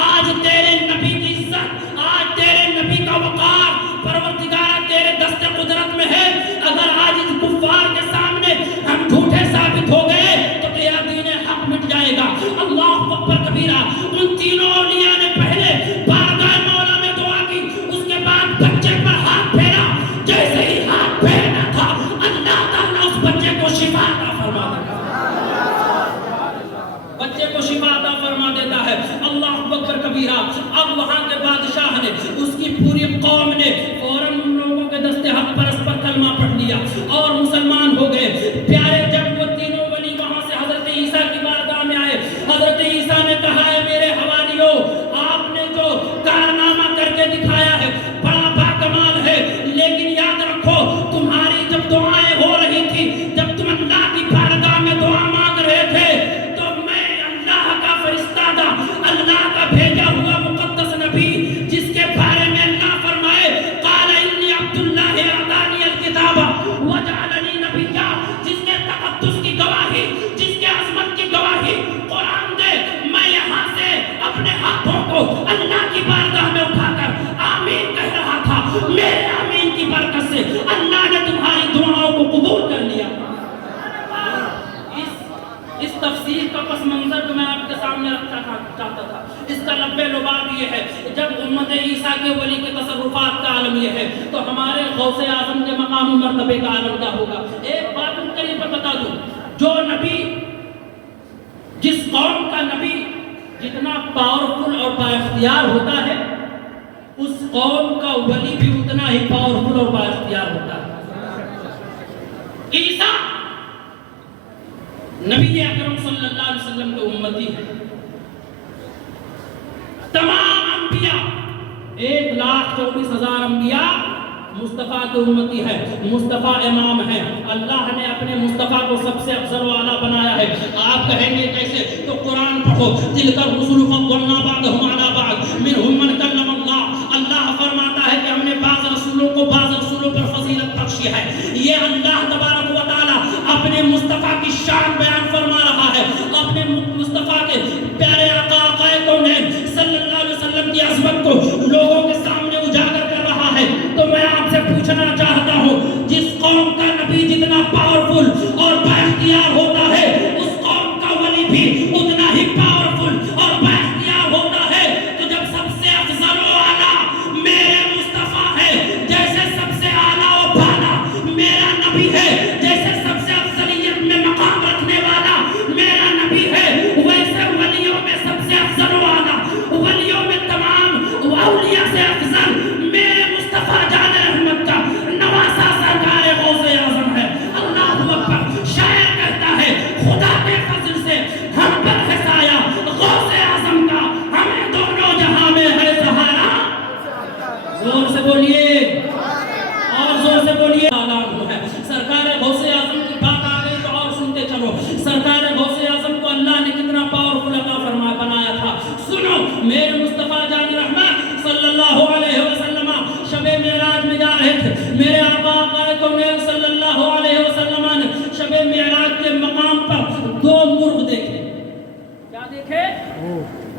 آج تیرے نبی کی عزت آج تیرے نبی کا وقار پروردگارا تیرے دست قدرت میں ہے اگر آج اس کفار کے سامنے ہم جھوٹے ثابت ہو گئے تو تیرا دین حق مٹ جائے گا اللہ اکبر کبیرہ ان تینوں اولیاء نے پہلے بارگاہ مولا میں دعا کی اس کے بعد بچے پر ہاتھ پھیرا جیسے ہی ہاتھ پھیرنا تھا اللہ تعالیٰ اس بچے کو شفا عطا فرما دیتا بچے کو شفا عطا فرما دیتا ہے اللہ اکبر کبیرہ اب وہاں کے بادشاہ نے اس کی پوری قوم نے فوراً ان لوگوں کے دست حق پر اس پر کلمہ پڑھ لیا اور مسلمان ہو گئے پیارے جب وہ تینوں ولی وہاں سے حضرت عیسیٰ کی بارگاہ میں آئے حضرت عیسیٰ نے کہا ہے میرے حواریوں آپ نے جو کارنامہ کر کے دکھایا ہے بڑا باکمال ہے لیکن یاد رکھو تمہاری جب دعائیں ہو رہی تھی جب تم اللہ کی بارگاہ میں دعا مانگ رہے تھے تو میں اللہ کا فرستادہ اللہ کا بھیجا ہوا مقدس نبی جس کے بارے میں اللہ فرمائے قال انی عبداللہ اعطانی الکتاب وجعلنی نبیا جس کے تقدس کی گواہی جس کے عظمت کی گواہی قرآن دے میں یہاں سے اپنے ہاتھوں کو اللہ کی بارگاہ میں اٹھا کر آمین کہہ رہا تھا میرے آمین کی برکت سے اللہ نے تمہاری دعاؤں کو قبول کر لیا اس تفسیر کا پس منظر جو میں آپ کے سامنے رکھنا چاہتا تھا اس کا لبے لباب یہ ہے جب امت عیسیٰ کے ولی کے تصرفات کا عالم یہ ہے تو ہمارے غوث اعظم کے مقام و مرتبے کا عالم کیا ہوگا ایک بات ان کے لیے بتا دوں جو نبی جس قوم کا نبی جتنا پاورفل اور با اختیار ہوتا ہے اس قوم کا ولی بھی اتنا ہی پاورفل اور با اختیار ہوتا ہے عیسیٰ نبی اکرم صلی اللہ علیہ وسلم کے امتی ہے تمام انبیاء 1,24,000 انبیاء مصطفیٰ کی امتی ہے، مصطفیٰ امام ہے، اللہ نے اپنے مصطفیٰ کو سب سے افضل و اعلیٰ بنایا ہے۔ آپ کہیں گے کیسے؟ تو قرآن پڑھو، تلک الرسل فضلنا بعضهم علی بعض منهم من کلم اللہ۔ اللہ فرماتا ہے کہ ہم نے بعض رسولوں کو بعض رسولوں پر فضیلت بخشی ہے۔ یہ اللہ تبارک و تعالیٰ اپنے مصطفیٰ کی شان بیان فرما رہا ہے، اپنے مصطفیٰ کے پیارے آقا آقائے کونین صلی اللہ علیہ وسلم کی عظمت کو لوگوں کے سامنے اجاگر کر رہا ہے۔ تو میں آپ سے پوچھنا چاہتا ہوں، جس قوم کا نبی جتنا پاورفل اور بااختیار ہوتا ہے، اس قوم کا ولی بھی اتنا ہی پاورفل اور بااختیار ہوتا ہے۔ تو جب سب سے افضل و اعلیٰ میرے مصطفیٰ ہے، جیسے سب سے اعلیٰ و بالا میرا نبی ہے، جیسے سب سے افضلیت میں مقام رکھنے والا میرا نبی ہے، ویسے ولیوں میں سب سے افضل و اعلیٰ، ولیوں میں تمام اولیاء سے افضل میرے مصطفیٰ جان رحمت کا نواسا سرکار غوث اعظم ہے۔ اللہ اکبر۔ شاعر کہتا ہے، خدا کے فضل سے ہم پر ہے سایہ غوث اعظم کا، ہمیں دونوں جہاں میں ہے سہارا۔ زور سے بولیے اور زور سے بولیے۔ سرکار غوث اعظم کی بات آ گئی تو اور سنتے چلو۔ سرکار غوث اعظم کو اللہ نے کتنا پاورفل عطا فرمایا بنایا تھا۔ سنو، میرے مصطفیٰ جان رحمت صلی اللہ علیہ وسلم شب معراج میں جا رہے تھے۔ میرے آقا آقائے کونین صلی اللہ علیہ وسلم نے شب معراج کے مقام پر دو مرغ دیکھے۔ کیا دیکھے؟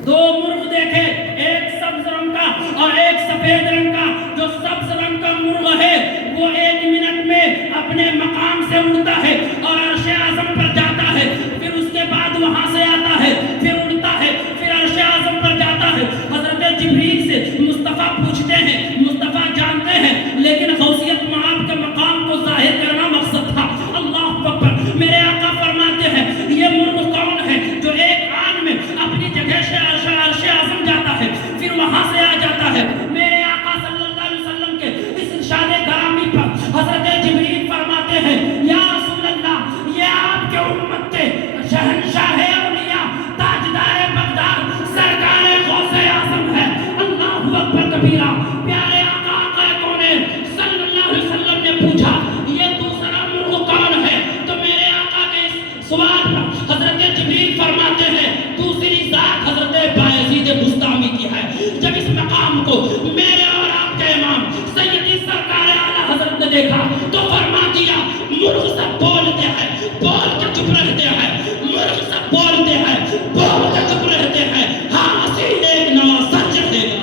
دو مرغ دیکھے، ایک سبز رنگ کا اور ایک سفید رنگ کا۔ جو سبز رنگ کا مرغ ہے وہ 1 منٹ میں اپنے مقام سے اڑتا ہے اور عرش اعظم پر جاتا ہے، پھر اس کے بعد وہاں سے آتا ہے، پھر اڑتا ہے، پھر عرش اعظم پر جاتا ہے۔ حضرت جبریل سے مصطفیٰ پوچھتے ہیں، مصطفیٰ جانتے ہیں، لیکن غوثیت میں آپ کے مقام کو ظاہر کرنا مقصد تھا۔ اللہ اکبر۔ میرے آقا فرماتے ہیں، یہ مرغ کون ہے جو ایک آن میں اپنی جگہ سے عرش اعظم جاتا ہے، پھر وہاں سے آ جاتا ہے۔ میرے آقا صلی اللہ علیہ وسلم کے اس ارشاد گرامی پر حضرت جبریل فرماتے ہیں، یا رسول اللہ، یہ آپ کے امت کے شہنشاہ اولیاء تاجدار بغداد سرکار غوث اعظم ہے۔ اللہ اکبر کبیرہ۔ پیارے آقا آقائے کونین صلی اللہ علیہ وسلم نے پوچھا، یہ دوسرا مرغ کون ہے؟ تو میرے آقا کے اس سوال پر حضرت جبریل فرماتے ہیں، دوسری ذات حضرت بایزید بستامی کی ہے۔ جب اس مقام کو میرے اور آپ کے امام سیدی سرکار اعلیٰ حضرت نے دیکھا تو فرما دیا، مرغ سب بولتے ہیں، بول کے چپ رہتے ہیں، مرغ سب بولتے ہیں، بول کے چپ رہتے ہیں، حاصل ایک نوا سچ رہے گا،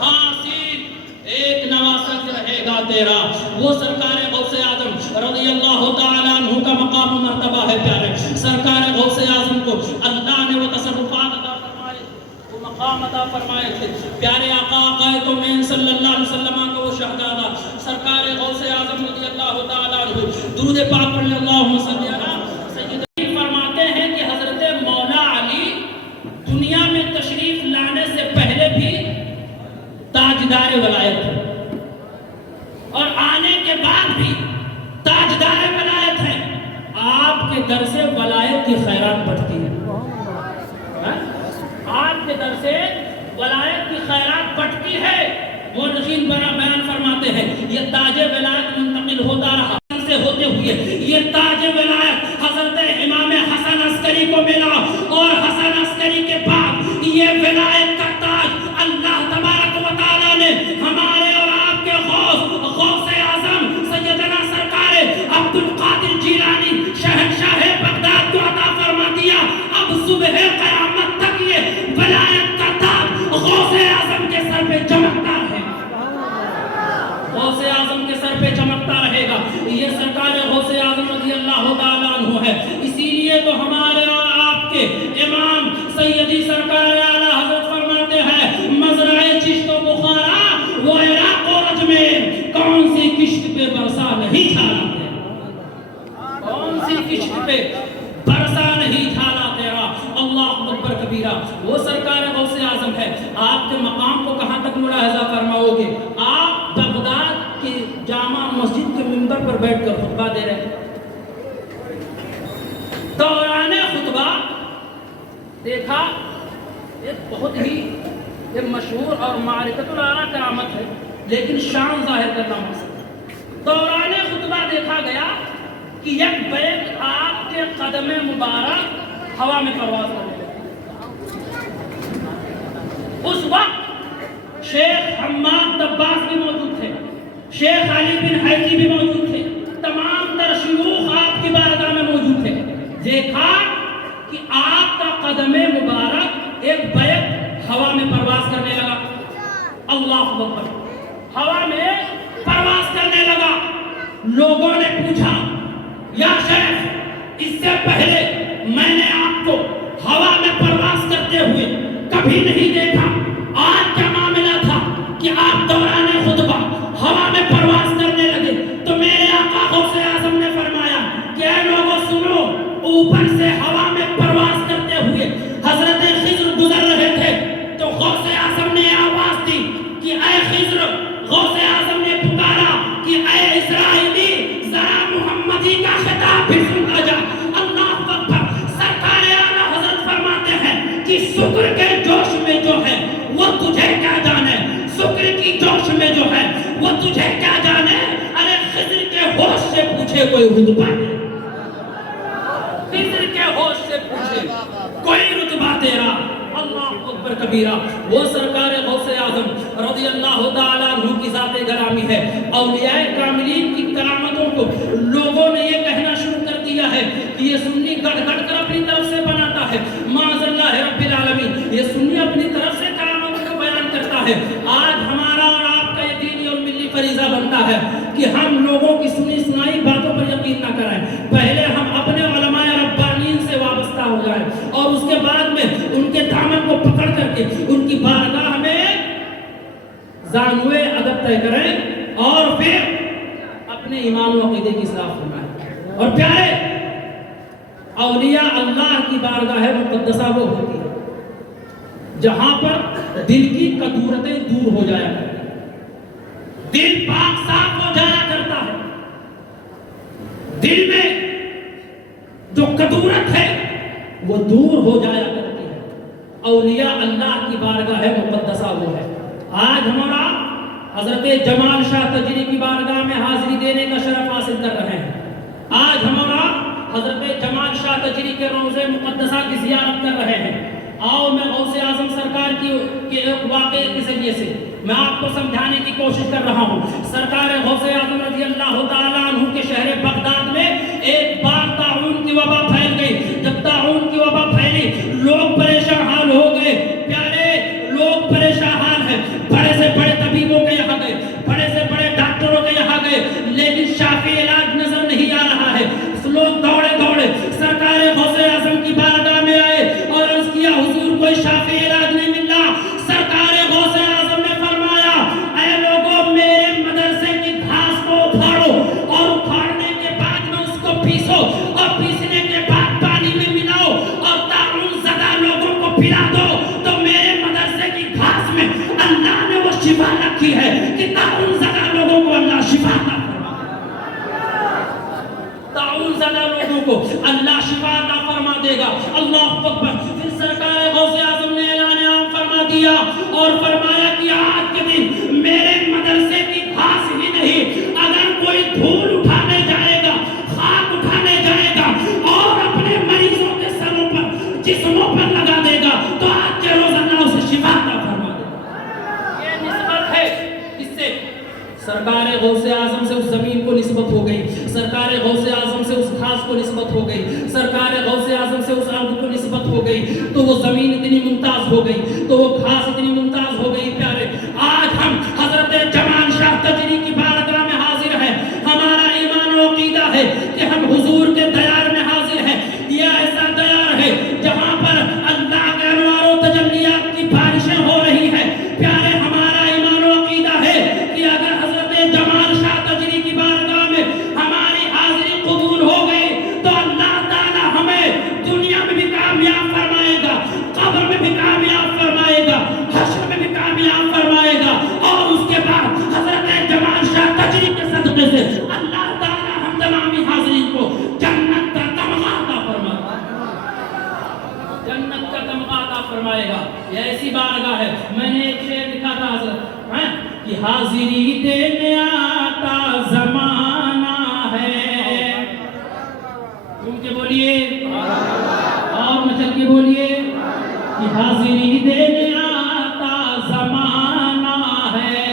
حاصل ایک نوا سچ رہے گا تیرا۔ وہ سرکار غوث اعظم رضی اللہ تعالیٰ عنہ کا مقام و مرتبہ ہے۔ پیارے سرکار غوث اعظم کو اللہ نے وہ تصرفات عطا فرمائے، وہ مقام عطا فرمائے تھے۔ پیارے آقا آقائے کونین صلی اللہ علیہ وسلم کا وہ شہزادہ سرکار غوث اعظم رضی اللہ تعالیٰ عنہ، درود پاک پڑھ لیں، اللہم صلی علی سیدنا۔ فرماتے ہیں کہ حضرت مولا علی دنیا میں تشریف لانے سے پہلے بھی تاجدار ولایت ہے اور آنے کے بعد بھی تاجدار ولایت ہے۔ آپ کے در سے ولایت کی خیرات بڑھتی ہے، آپ کے در سے ولایت کی خیرات بڑھتی ہے۔ مورخین بیان فرماتے ہیں، یہ تاج ولایت منتقل ہوتا رہا سے ہوتے ہوئے یہ تاج ولایت حضرت امام حسن عسکری کو ملا، اور حسن عسکری کے بعد یہ ولایت کا تاج اللہ تبارک و تعالیٰ نے ہمارے اور آپ کے غوث اعظم سیدنا سرکار عبد القادر جیلانی شہنشاہ بغداد کو عطا فرما دیا۔ اب صبح قیامت تک یہ ولایت کا تاج غوث اعظم کے سر پہ چمکتا رہے گا، غوث اعظم کے سر پہ چمکتا رہے گا۔ یہ سرکار غوث اعظم رضی اللہ تعالیٰ عنہ ہے۔ اسی لیے تو ہمارے اور آپ کے امام سیدی سرکار اعلیٰ حضرت فرماتے ہیں، مزرعہ چشت و بخارا وہ عراق و رج میں کون سی کشت پہ برسا نہیں چھالا تیرا، کون سی کشت پہ برسا نہیں چھالا تیرا۔ اللہ اکبر کبیرہ۔ وہ سرکار غوث اعظم ہے۔ آپ کے مقام کو کہاں تک ملاحظہ فرماؤ گے؟ آپ بغداد کی جامع مسجد کے منبر پر بیٹھ کر خطبہ دے رہے ہیں، دوران خطبہ دیکھا ایک بہت ہی مشہور اور معرکۃ العلیٰ کرامت ہے، لیکن شان ظاہر کرنا مقصد ہے۔ دوران خطبہ دیکھا گیا کہ یک بیک آپ کے قدم مبارک ہوا میں پرواز کرنے لگے۔ اس وقت شیخ حماد دباغ بھی موجود تھے، شیخ علی بن حیدی بھی موجود تھے، تمام تر شیوخ آپ کی بارگاہ میں موجود تھے۔ دیکھا کہ آپ کا قدم مبارک ایک بیک ہوا میں پرواز کرنے لگا۔ اللہ اکبر، ہوا میں پرواز کرنے لگا۔ لوگوں نے پوچھا یا شیخ اس سے پہلے میں نے آپ کو ہوا میں پرواز کرتے ہوئے کبھی نہیں دیکھا، آج کیا معاملہ تھا کہ آپ دوران خطبہ ہوا میں پرواز کرنے لگے؟ تو میرے آقا غوث اعظم نے فرمایا کہ اے لوگوں سنو، اوپر سے ہوا میں پرواز کرتے ہوئے حضرت خضر گزر رہے تھے تو غوث اعظم نے آواز دی کہ اے خضر، غوث اعظم نے پکارا کہ اے اسرائیلی ذرا محمدی کا خطاب بھی سن آجا۔ اللہ اکبر، سرکار اعلیٰ حضرت فرماتے ہیں کہ شکر کے جوش میں جو ہے وہ تجھے کیا جانے، شکر کی جوش میں جو ہے وہ تجھے کیا جانے۔ ارے خضر کے ہوش سے پوچھے کوئی رتبہ دے، خضر کے ہوش سے پوچھے کوئی رتبہ تیرا۔ اللہ اکبر کبیرہ، وہ سرکار غوث اعظم رضی اللہ تعالیٰ عنہ کی ذات گرامی ہے۔ اولیاء کاملین کی کرامتوں کو لوگوں نے یہ کہنا شروع کر دیا ہے کہ یہ سنی گڑھ گڑھ کر اپنی طرف سے بناتا ہے، معاذ اللہ رب العالمین، یہ سنی اپنی طرف سے کرامتوں کو بیان کرتا ہے۔ آج ہمارا اور آپ کا یہ دینی اور ملی فریضہ بنتا ہے کہ ہم لوگوں کی سنی سنائی باتوں پر یقین نہ کریں، پہلے ہم اپنے علماء ربانین سے وابستہ ہو جائیں اور اس کے بعد میں ان کے دامن کو پکڑ کر کے ان کی بارگاہ میں زانوے ادب طے کریں اور پھر اپنے ایمان و عقیدے کی اصلاح فرمائیں۔ اور پیارے، اولیاء اللہ کی بارگاہ مقدسہ وہ ہوتی ہے جہاں پر دل کی کدورتیں دور ہو جایا کرتی ہیں، دل پاک صاف ہو جایا کرتا ہے، دل میں جو کدورت ہے وہ دور ہو جایا کرتی ہے۔ اولیاء اللہ کی بارگاہ مقدسہ وہ ہے۔ آج ہمارا حضرت جمال شاہ تجری کی بارگاہ میں حاضری دینے کا شرف حاصل کر رہے ہیں۔ آج ہمارا حضرت جمال شاہ تجری کے روضہ مقدسہ کی زیارت کر رہے ہیں۔ آؤ میں غوث اعظم سرکار کے ایک واقعے کے ذریعے سے میں آپ کو سمجھانے کی کوشش کر رہا ہوں۔ سرکار غوث اعظم رضی اللہ تعالیٰ عنہ کے شہر بغداد میں ایک بار طاعون کی وبا پھیل گئی۔ جب طاعون کی وبا پھیلی، لوگ پریشان حال ہو گئے۔ پیارے، لوگ پریشان حال ہیں، بڑے سے بڑے طبیبوں کے یہاں گئے، بڑے سے بڑے ڈاکٹروں کے یہاں گئے، لیکن شافی علاج نظر نہیں آ رہا ہے۔ لوگ دوڑے دوڑے سرکار غوث اعظم کی بارگاہ میں آئے اور عرض کیا حضور کوئی شافی علاج نہیں مل رہا۔ سرکار غوث اعظم نے فرمایا اے لوگوں، میرے مدرسے کی گھاس کو اکھاڑو اور اکھاڑنے کے بعد میں اس کو پیسو اور پیسنے کے بعد پانی میں ملاؤ اور طاعون زدہ لوگوں کو پلا دو، تو میرے مدرسے کی گھاس میں اللہ نے وہ شفا رکھی ہے کہ طاعون زدہ لوگوں کو اللہ شفا عطا زدہ لوگوں کو اللہ شفا عطا فرما دے گا۔ اللہ اکبر۔ پھر سرکار غوث اعظم نے اعلان عام فرما دیا اور فرمایا کہ آج کے دن میرے مدرسے کی گھاس ہی نہیں، اگر کوئی دھول اٹھانے جائے گا، خاک اٹھانے جائے گا اور اپنے مریضوں کے سروں پر، جسموں پر لگا دے گا، تو آج کے روز اللہ اسے شفا عطا فرما دے گا۔ یہ نسبت ہے، اس سے سرکار غوث اعظم سے اس زمین کو نسبت ہو گئی، سرکار غوث اعظم سے اس گھاس کو نسبت ہو گئی، سرکار غوث اعظم سے اس ارض کو نسبت ہو گئی، تو وہ زمین اتنی ممتاز ہو گئی، تو وہ گھاس اتنی ممتاز ہو گئی۔ پیارے، آج ہم حضرت جمال شاہ تجری کی بارگاہ میں حاضر ہیں۔ ہمارا ایمان و عقیدہ ہے کہ ہم حضور کے دیار میں حاضر ہیں۔ یہ ایسا دیار ہے جہاں پر اللہ کے انوار و تجلیات کی بارشیں ہو رہی ہیں۔ پیارے، ہمارا ایمان و عقیدہ ہے کہ اگر جمال شاہ تجری کی بارگاہ میں ہماری حاضری قبول ہو گئی تو اللہ تعالیٰ ہمیں دنیا میں بھی کامیاب فرمائے گا، قبر میں بھی کامیاب فرمائے گا، حشر میں بھی کامیاب فرمائے گا، اور اس کے بعد حضرت جمال شاہ تجری کے صدقے سے اللہ تعالیٰ ہم تمامی حاضرین کو جنت کا تمغہ عطا فرمائے گا، جنت کا تمغہ عطا فرمائے گا۔ یہ ایسی بارگاہ ہے۔ میں نے ایک شعر لکھا تھا حضرت، کہ حاضری دینے آتا زمانہ ہے. تم کے بولیے اور مچل کے بولیے کہ حاضری دینے آتا زمانہ ہے.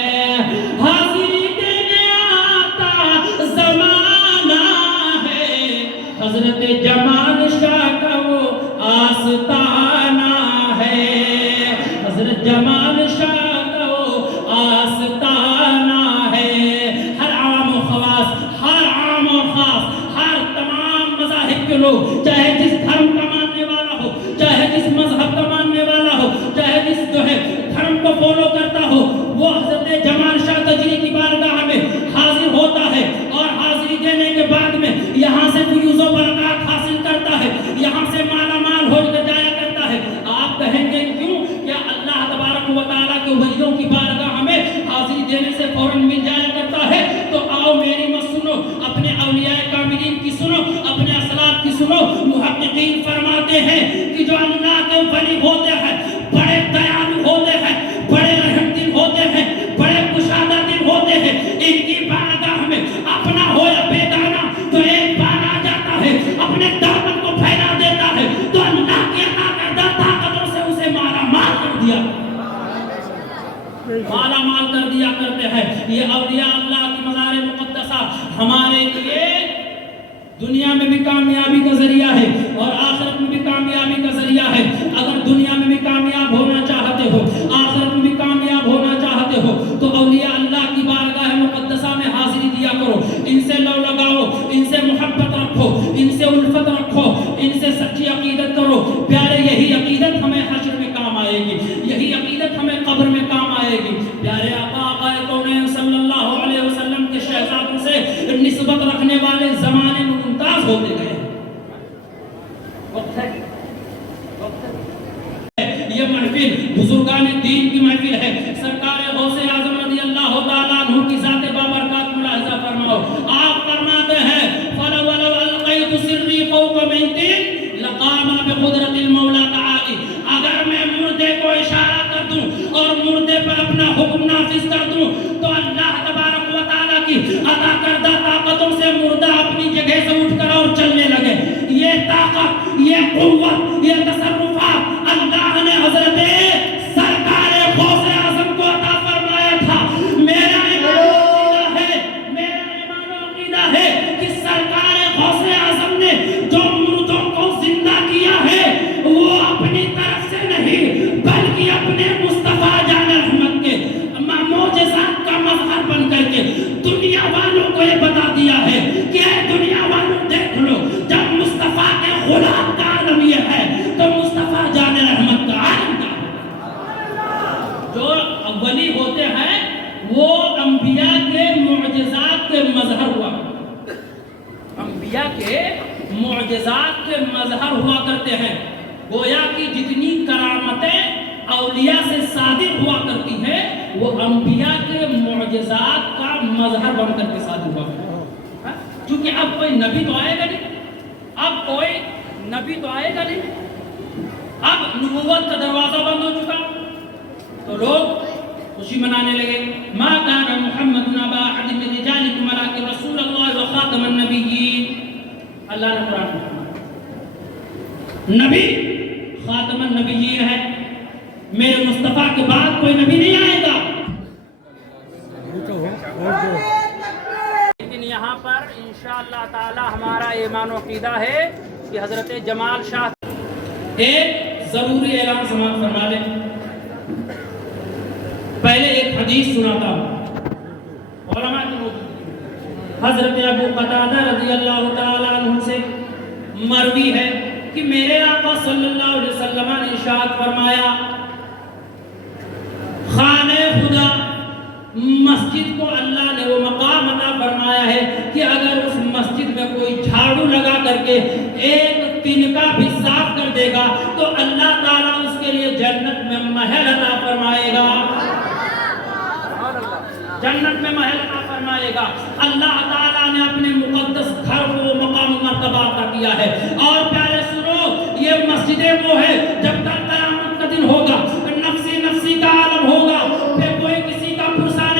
حاضری دینے آتا زمانہ ہے. حضرت جمال شاہ کا وہ آستانہ ہے. حضرت جمال شاہ کا وہ آستانہ ہے. ہر عام و خواص، ہر عام و خاص، ہر تمام مذاہب کے لوگ، چاہے جس دھرم کا ماننے والا ہو، چاہے جس مذہب کا ماننے والا ہو، چاہے جس دھرم کو فالو کرتا ہو، وہ حضرت جمال شاہ تجری کی بارگاہ میں حاضر ہوتا ہے اور حاضری دینے کے بعد میں یہاں سے فیوز و برکات حاصل کرتا ہے، یہاں سے مالا مال ہو کر جایا کرتا ہے. آپ کہیں گے کیوں؟ کیا اللہ تبارک و تعالیٰ کے ولیوں کی بارگاہ میں حاضری دینے سے فوراً مل جایا کرتا ہے؟ تو آؤ میری مت سنو، اپنے اولیاء کاملین کی سنو، اپنے اسلاف کی سنو. محققین فرماتے ہیں کہ جو اللہ کے ولی ہوتے ہیں بڑے دیالو ہوتے ہیں، بڑے رحم دل ہوتے ہیں، بڑے کشادہ دل ہوتے ہیں. ان کی بارگاہ میں اپنا ہو یا بیگانہ تو ایک بار آ جاتا ہے، اپنے دامن کو پھیلا دیتا ہے تو اللہ کی عطا کردہ طاقتوں سے اسے مالا مال کر دیا کرتے ہیں. یہ اولیاء اللہ کی مزار مقدسہ ہمارے لیے دنیا میں بھی کامیابی کا ذریعہ ہے اور آخرت میں بھی کامیابی کا ذریعہ ہے. اگر دنیا میں بھی کامیاب ہونا چاہتے ہو، آخرت میں بھی کامیاب ہونا چاہتے ہو تو اولیاء اللہ کی بارگاہ مقدسہ میں حاضری دیا کرو. ان سے لو لگاؤ، ان سے محبت رکھو، ان سے الفت رکھو، ان سے سچی عقیدت کرو. پیارے یہی عقیدت ہمیں حشر میں کام آئے گی، یہی عقیدت ہمیں قبر میں کام آئے گی. پیارے آقا کونین صلی اللہ علیہ وسلم کے شہزادوں سے نسبت رکھنے والے زمانے میں ممتاز ہوتے گئے. یہ محفل بزرگان دین کی محفل ہے. سرکار غوث اعظم رضی اللہ تعالیٰ عنہ کی ذات بابرکات ملاحظہ فرماؤ. آپ فرماتے ہیں فَلَوَلَوْ أَلْقَيْتُ سِرِّي فَوْقَ بَيْتٍ لَقَامَ بِقُدْرَةِ الْمَوْلَى تَعَالَى. اگر میں مردے کو اشارہ کر دوں اور مردے پر اپنا حکم نافذ کر دوں تو اللہ تبارک و تعالیٰ کی عطا کردہ طاقتوں سے مردہ اپنی جگہ سے اٹھ کر اور چلنے لگے. یہ طاقت، یہ قوت، یہ تصرفات اللہ نے حضرت سرکار غوث اعظم کو عطا فرمایا تھا. میرا ایمان و عقیدہ ہے کہ سرکار غوث اعظم نے جو مردوں کو زندہ کیا ہے وہ اپنی طرف سے نہیں بلکہ اپنے مصطفیٰ جان رحمت کے معجزات کا مظہر بن کر کے دنیا والوں کو یہ بتا دیا ہے کہ اے دنیا والوں دیکھ لو، جب مصطفیٰ کے غلام کا عالم یہ ہے تو مصطفیٰ جان رحمت کا عالم کا جو ولی ہوتے ہیں وہ انبیاء کے معجزات کے مظہر ہوا، انبیاء کے معجزات کے مظہر ہوا کرتے ہیں. گویا کی جتنی کرامتیں اولیاء سے صادر ہوا کرتی ہیں وہ انبیاء کے معجزات کا مظہر بن کر کے صادر ہوا کرتی ہیں. کیونکہ اب کوئی نبی تو آئے گا نہیں، اب کوئی نبی تو آئے گا نہیں، اب نبوت کا دروازہ بند ہو چکا تو لوگ خوشی منانے لگے. ما کان محمد ابا احد من رجالکم ولکن رسول اللہ وخاتم النبیین. اللہ نے قرآن میں نبی خاتم النبیین ہے، میرے مصطفیٰ کے بعد کوئی نبی نہیں آئے گا. لیکن یہاں پر انشاءاللہ تعالی ہمارا ایمان و عقیدہ ہے کہ حضرت جمال شاہ ایک ضروری اعلان سماعت فرما لیں. پہلے ایک حدیث سناتا ہوں علماء کی موجودگی. حضرت ابو قتادہ رضی اللہ تعالی عنہ سے مروی ہے کہ میرے آقا صلی اللہ علیہ وسلم نے ارشاد فرمایا خانہ خدا مسجد کو اللہ نے وہ مقام عطا فرمایا ہے کہ اگر اس مسجد میں کوئی جھاڑو لگا کر کے ایک تنکا بھی صاف کر دے گا تو اللہ تعالیٰ اس کے لیے جنت میں محل عطا فرمائے گا، جنت میں محل عطا فرمائے گا. اللہ تعالیٰ نے اپنے مقدس گھر کو مقام مرتبہ عطا کیا ہے. اور پیارے سنو، یہ مسجدیں وہ ہے جب تک قیامت کا دن ہوگا، نفسی نفسی کا عالم ہوگا، پھر کوئی کسی کا پرسان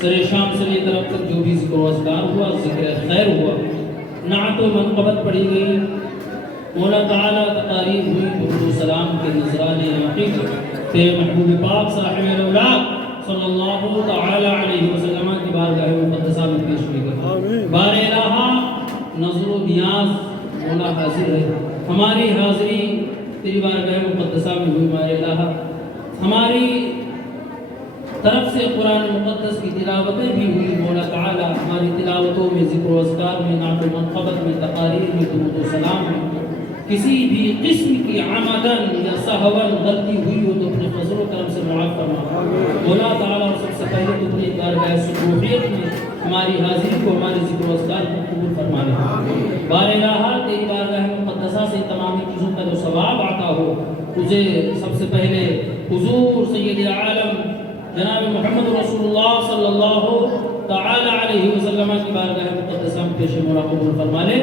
سر شام سے لے کر اب تک جو بھی ذکر و اذکار ہوا، ذکر خیر ہوا، نعت و منقبت پڑھی گئی، مولا تعالیٰ تقاریر ہوئی، درود و سلام کے نذرانے عقیدت تیرے محبوب پاک صاحب الاولاد صلی اللہ تعالی علیہ وسلم کی بارگاہ مقدسہ میں پیش کی گئی۔ بار الہ نظر و نیاز مولا حاضر ہے، ہماری حاضری تیری بارگاہ مقدسہ میں ہوئی بار الہ، ہماری طرف سے قرآن مقدس کی تلاوتیں بھی ہوئی مولا تعالی، ہماری تلاوتوں میں ذکر و اذکار میں نعت و منقبت میں تقاریر میں درود و سلام میں کسی بھی قسم کی عمدن یا سہون غلطی ہوئی ہو تو اپنے فضل و کرم سے معاف فرما مولا تعالی، اور سب سے پہلے تو اپنی بارگاہ سبوحیت میں ہماری حاضری کو، ہمارے ذکر و اذکار کو قبول فرما لے۔ بار الہ تیری بارگاہ مقدسہ سے تمام چیزوں کا جو ثواب آتا ہو، تجھے سب سے پہلے حضور سید عالم جناب محمد رسول اللہ صلی اللہ تعالی علیہ وسلم کی بارگاہ مقدسہ میں پیش مولا قبول فرما لے۔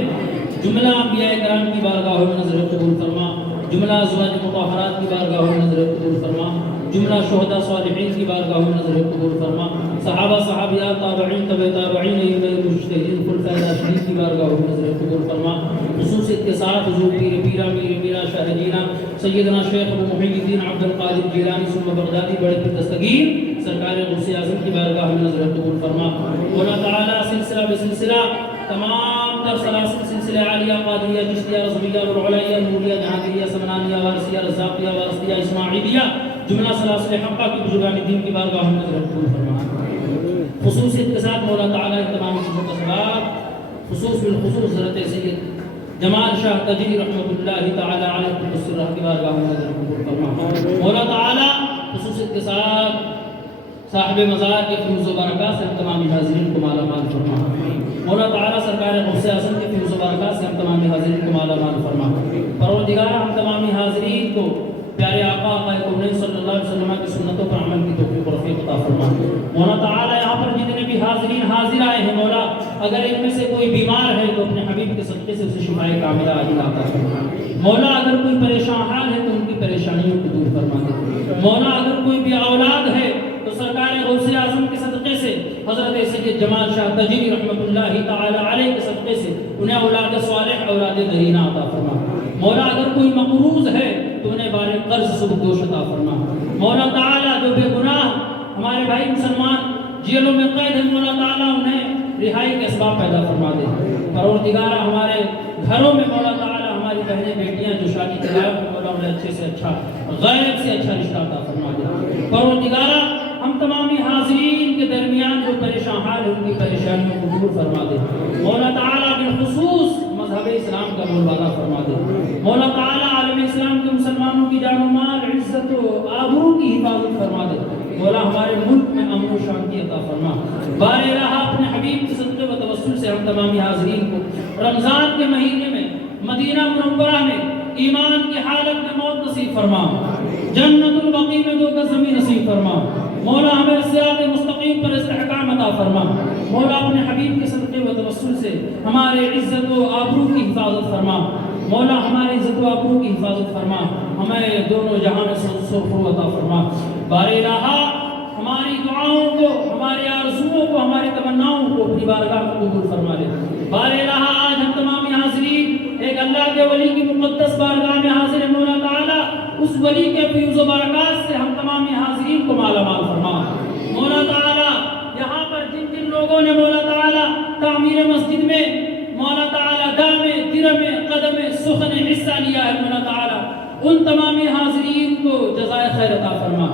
جملہ انبیاء کرام کی بارگاہ میں نظر قبول فرما، جملہ ازواج مطہرات کی بارگاہ میں نظر قبول فرما، جملہ شہداء صالحین کی بارگاہ میں نظر قبول فرما، صحابہ صحابیات تابعین تبع تابعین ائمہ مجتہدین خلفائے راشدین کی بارگاہ میں نظر قبول فرما، خصوصیت کے ساتھ حضور پیر پیرا میر میرا شاہ جینا سیدنا شیخ ابو محی الدین عبد القادر جیلانی ثم بغدادی بڑے پیر دستگیر سرکار غوث اعظم کی بارگاہ میں نظر قبول فرما۔ مولا تعالی سلسلہ بسلسلہ تمام تر سلاسل سلسلہ عالیہ قادریہ چشتیہ رضویہ نورعلیہ نوریہ جہانگیریہ سمنانیہ وارثیہ رزاقیہ وارثیہ اسماعیلیہ جملہ سلاسل حقہ کی بزرگان دین کی بارگاہ میں نظر قبول فرما۔ خصوصیت کے ساتھ مولا تعالی تمام چیزوں کا ثواب خصوص بالخصوص حضرت سید جمال شاہ تجلی رحمۃ اللہ تعالی علیہ قدس سرہ کی بارگاہ میں نظر قبول فرما۔ مولا تعالی خصوصیت کے ساتھ صاحب مزار کے فیوز و برکات سے ہم تمامی حاضرین کو مالا مال فرما۔ مولا تعالیٰ سرکار غوث اعظم کے فیوز و برکات سے ہم تمامی حاضرین کو مالا مال فرما۔ پروردگار ہم تمامی حاضرین کو پیارے آقا آقائے کونین صلی اللہ علیہ وسلم کی سنتوں پر عمل کی توفیق و رفیق عطا فرما۔ مولا تعالیٰ یہاں پر جتنے بھی حاضرین حاضر آئے ہیں مولا، اگر ان میں سے کوئی بیمار ہے تو اپنے حبیب کے صدقے سے اسے شفائے کاملہ عاجلہ عطا فرما۔ مولا اگر کوئی پریشان حال ہے تو ان کی پریشانیوں کو دور فرما دے۔ مولا اگر کوئی بھی اولاد ہے تو سرکار غوث اعظم کے صدقے سے حضرت سید جمال شاہ تجلی رحمۃ اللہ تعالی علیہ کے صدقے سے انہیں اولاد صالح اولاد درینہ عطا فرما۔ مولا اگر کوئی مقروض ہے تو انہیں بار قرض سبکدوش عطا فرما۔ مولا تعالی جو بے گناہ ہمارے بھائی مسلمان جیلوں میں قید ہیں مولا تعالی انہیں رہائی کے اسباب پیدا فرما دے۔ پروردگار ہمارے گھروں میں مولا تعالی ہماری بہنیں بیٹیاں جو شادی کے لائق ہیں مولا انہیں اچھے سے اچھا غیب سے اچھا رشتہ عطا فرما دے۔ پروردگار ہم تمامی حاضرین کے درمیان جو پریشان حال ہے ان کی پریشانیوں کو دور فرما دے۔ مولا تعالیٰ بالخصوص مذہب اسلام کا بول بالا فرما دے۔ مولا تعالیٰ عالم اسلام کے مسلمانوں کی جان و مال عزت و آبرو کی حفاظت فرما دے۔ مولا ہمارے ملک میں امن و شانتی عطا فرما۔ بار الہ اپنے حبیب کے صدقے و توسل سے ہم تمامی حاضرین کو رمضان کے مہینے میں مدینہ منورہ میں ایمان کی حالت میں موت نصیب فرما، جنت البقیع میں دو گز زمین نصیب فرما۔ مولا ہمیں صراط مستقیم پر استحکام عطا فرما۔ مولا اپنے حبیب کے صدقے و توسل سے ہمارے عزت و آبرو کی حفاظت فرما۔ مولا ہماری عزت و آبرو کی حفاظت فرما، ہمیں دونوں جہاں میں سرخرو عطا فرما۔ بار الہ ہماری دعاؤں کو، ہماری آرزوؤں کو، ہماری تمناؤں کو اپنی بارگاہ میں قبول فرما لے۔ بار الہ آج ہم تمامی حاضرین ایک اللہ کے ولی کی مقدس بارگاہ میں حاضر ہیں مولا تعالیٰ، اس ولی کے فیض و برکات سے ہم تمامی حاضرین کو مالا مال فرما۔ مولا تعالیٰ یہاں پر جن جن لوگوں نے مولا تعالیٰ تعمیر مسجد میں مولا تعالیٰ دامے درمے قدمے سخن حصہ لیا ہے مولا تعالیٰ، ان تمامی حاضرین کو جزائے خیر عطا فرما۔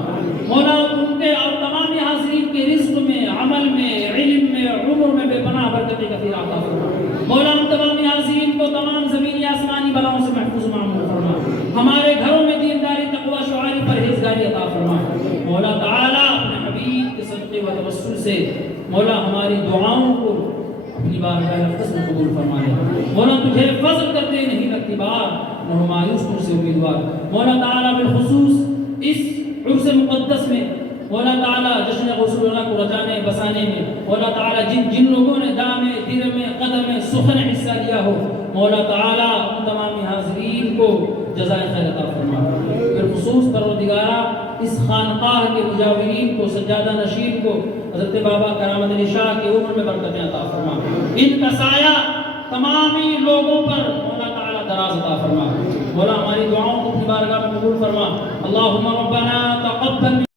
مولا ان کے اور تمامی حاضرین کے رزق میں، عمل میں، علم میں، عمر میں بے پناہ برکت کثیر عطا فرما۔ مولا ہم تمامی حاضرین کو تمام زمینی آسمانی بلاؤں سے محفوظ معمول فرما۔ ہمارے گھروں میں دینداری تقوی شعاری پرہیزگاری عطا فرما۔ مولا تعالیٰ اپنے حبیب کے صدقے و توسل سے مولا ہماری دعاؤں کو اپنی بارگاہ اقدس میں قبول فرما لے۔ مولا تجھے فضل کرتے نہیں لگتی بار نہ مایوس تجھ سے امیدوار۔ مولا تعالیٰ بالخصوص اس عرس مقدس میں مولا تعالیٰ جشن غسل اللہ کو رچانے بسانے میں مولا تعالیٰ جن لوگوں نے دامے درمے قدمے سخن حصہ لیا ہو مولا تعالیٰ ان تمامی حاضرین کو جزائے خیر عطا فرما۔ بالخصوص پروردگارہ اس خانقاہ کے مجاورین کو، سجادہ نشین کو، حضرت بابا کرامت علی شاہ کی عمر میں برکتیں عطا فرما، ان کا سایہ تمامی لوگوں پر مولا تعالیٰ دراز عطا فرما، مولا ہماری دعاؤں کو اپنی بارگاہ میں قبول فرما۔ اللہم ربنا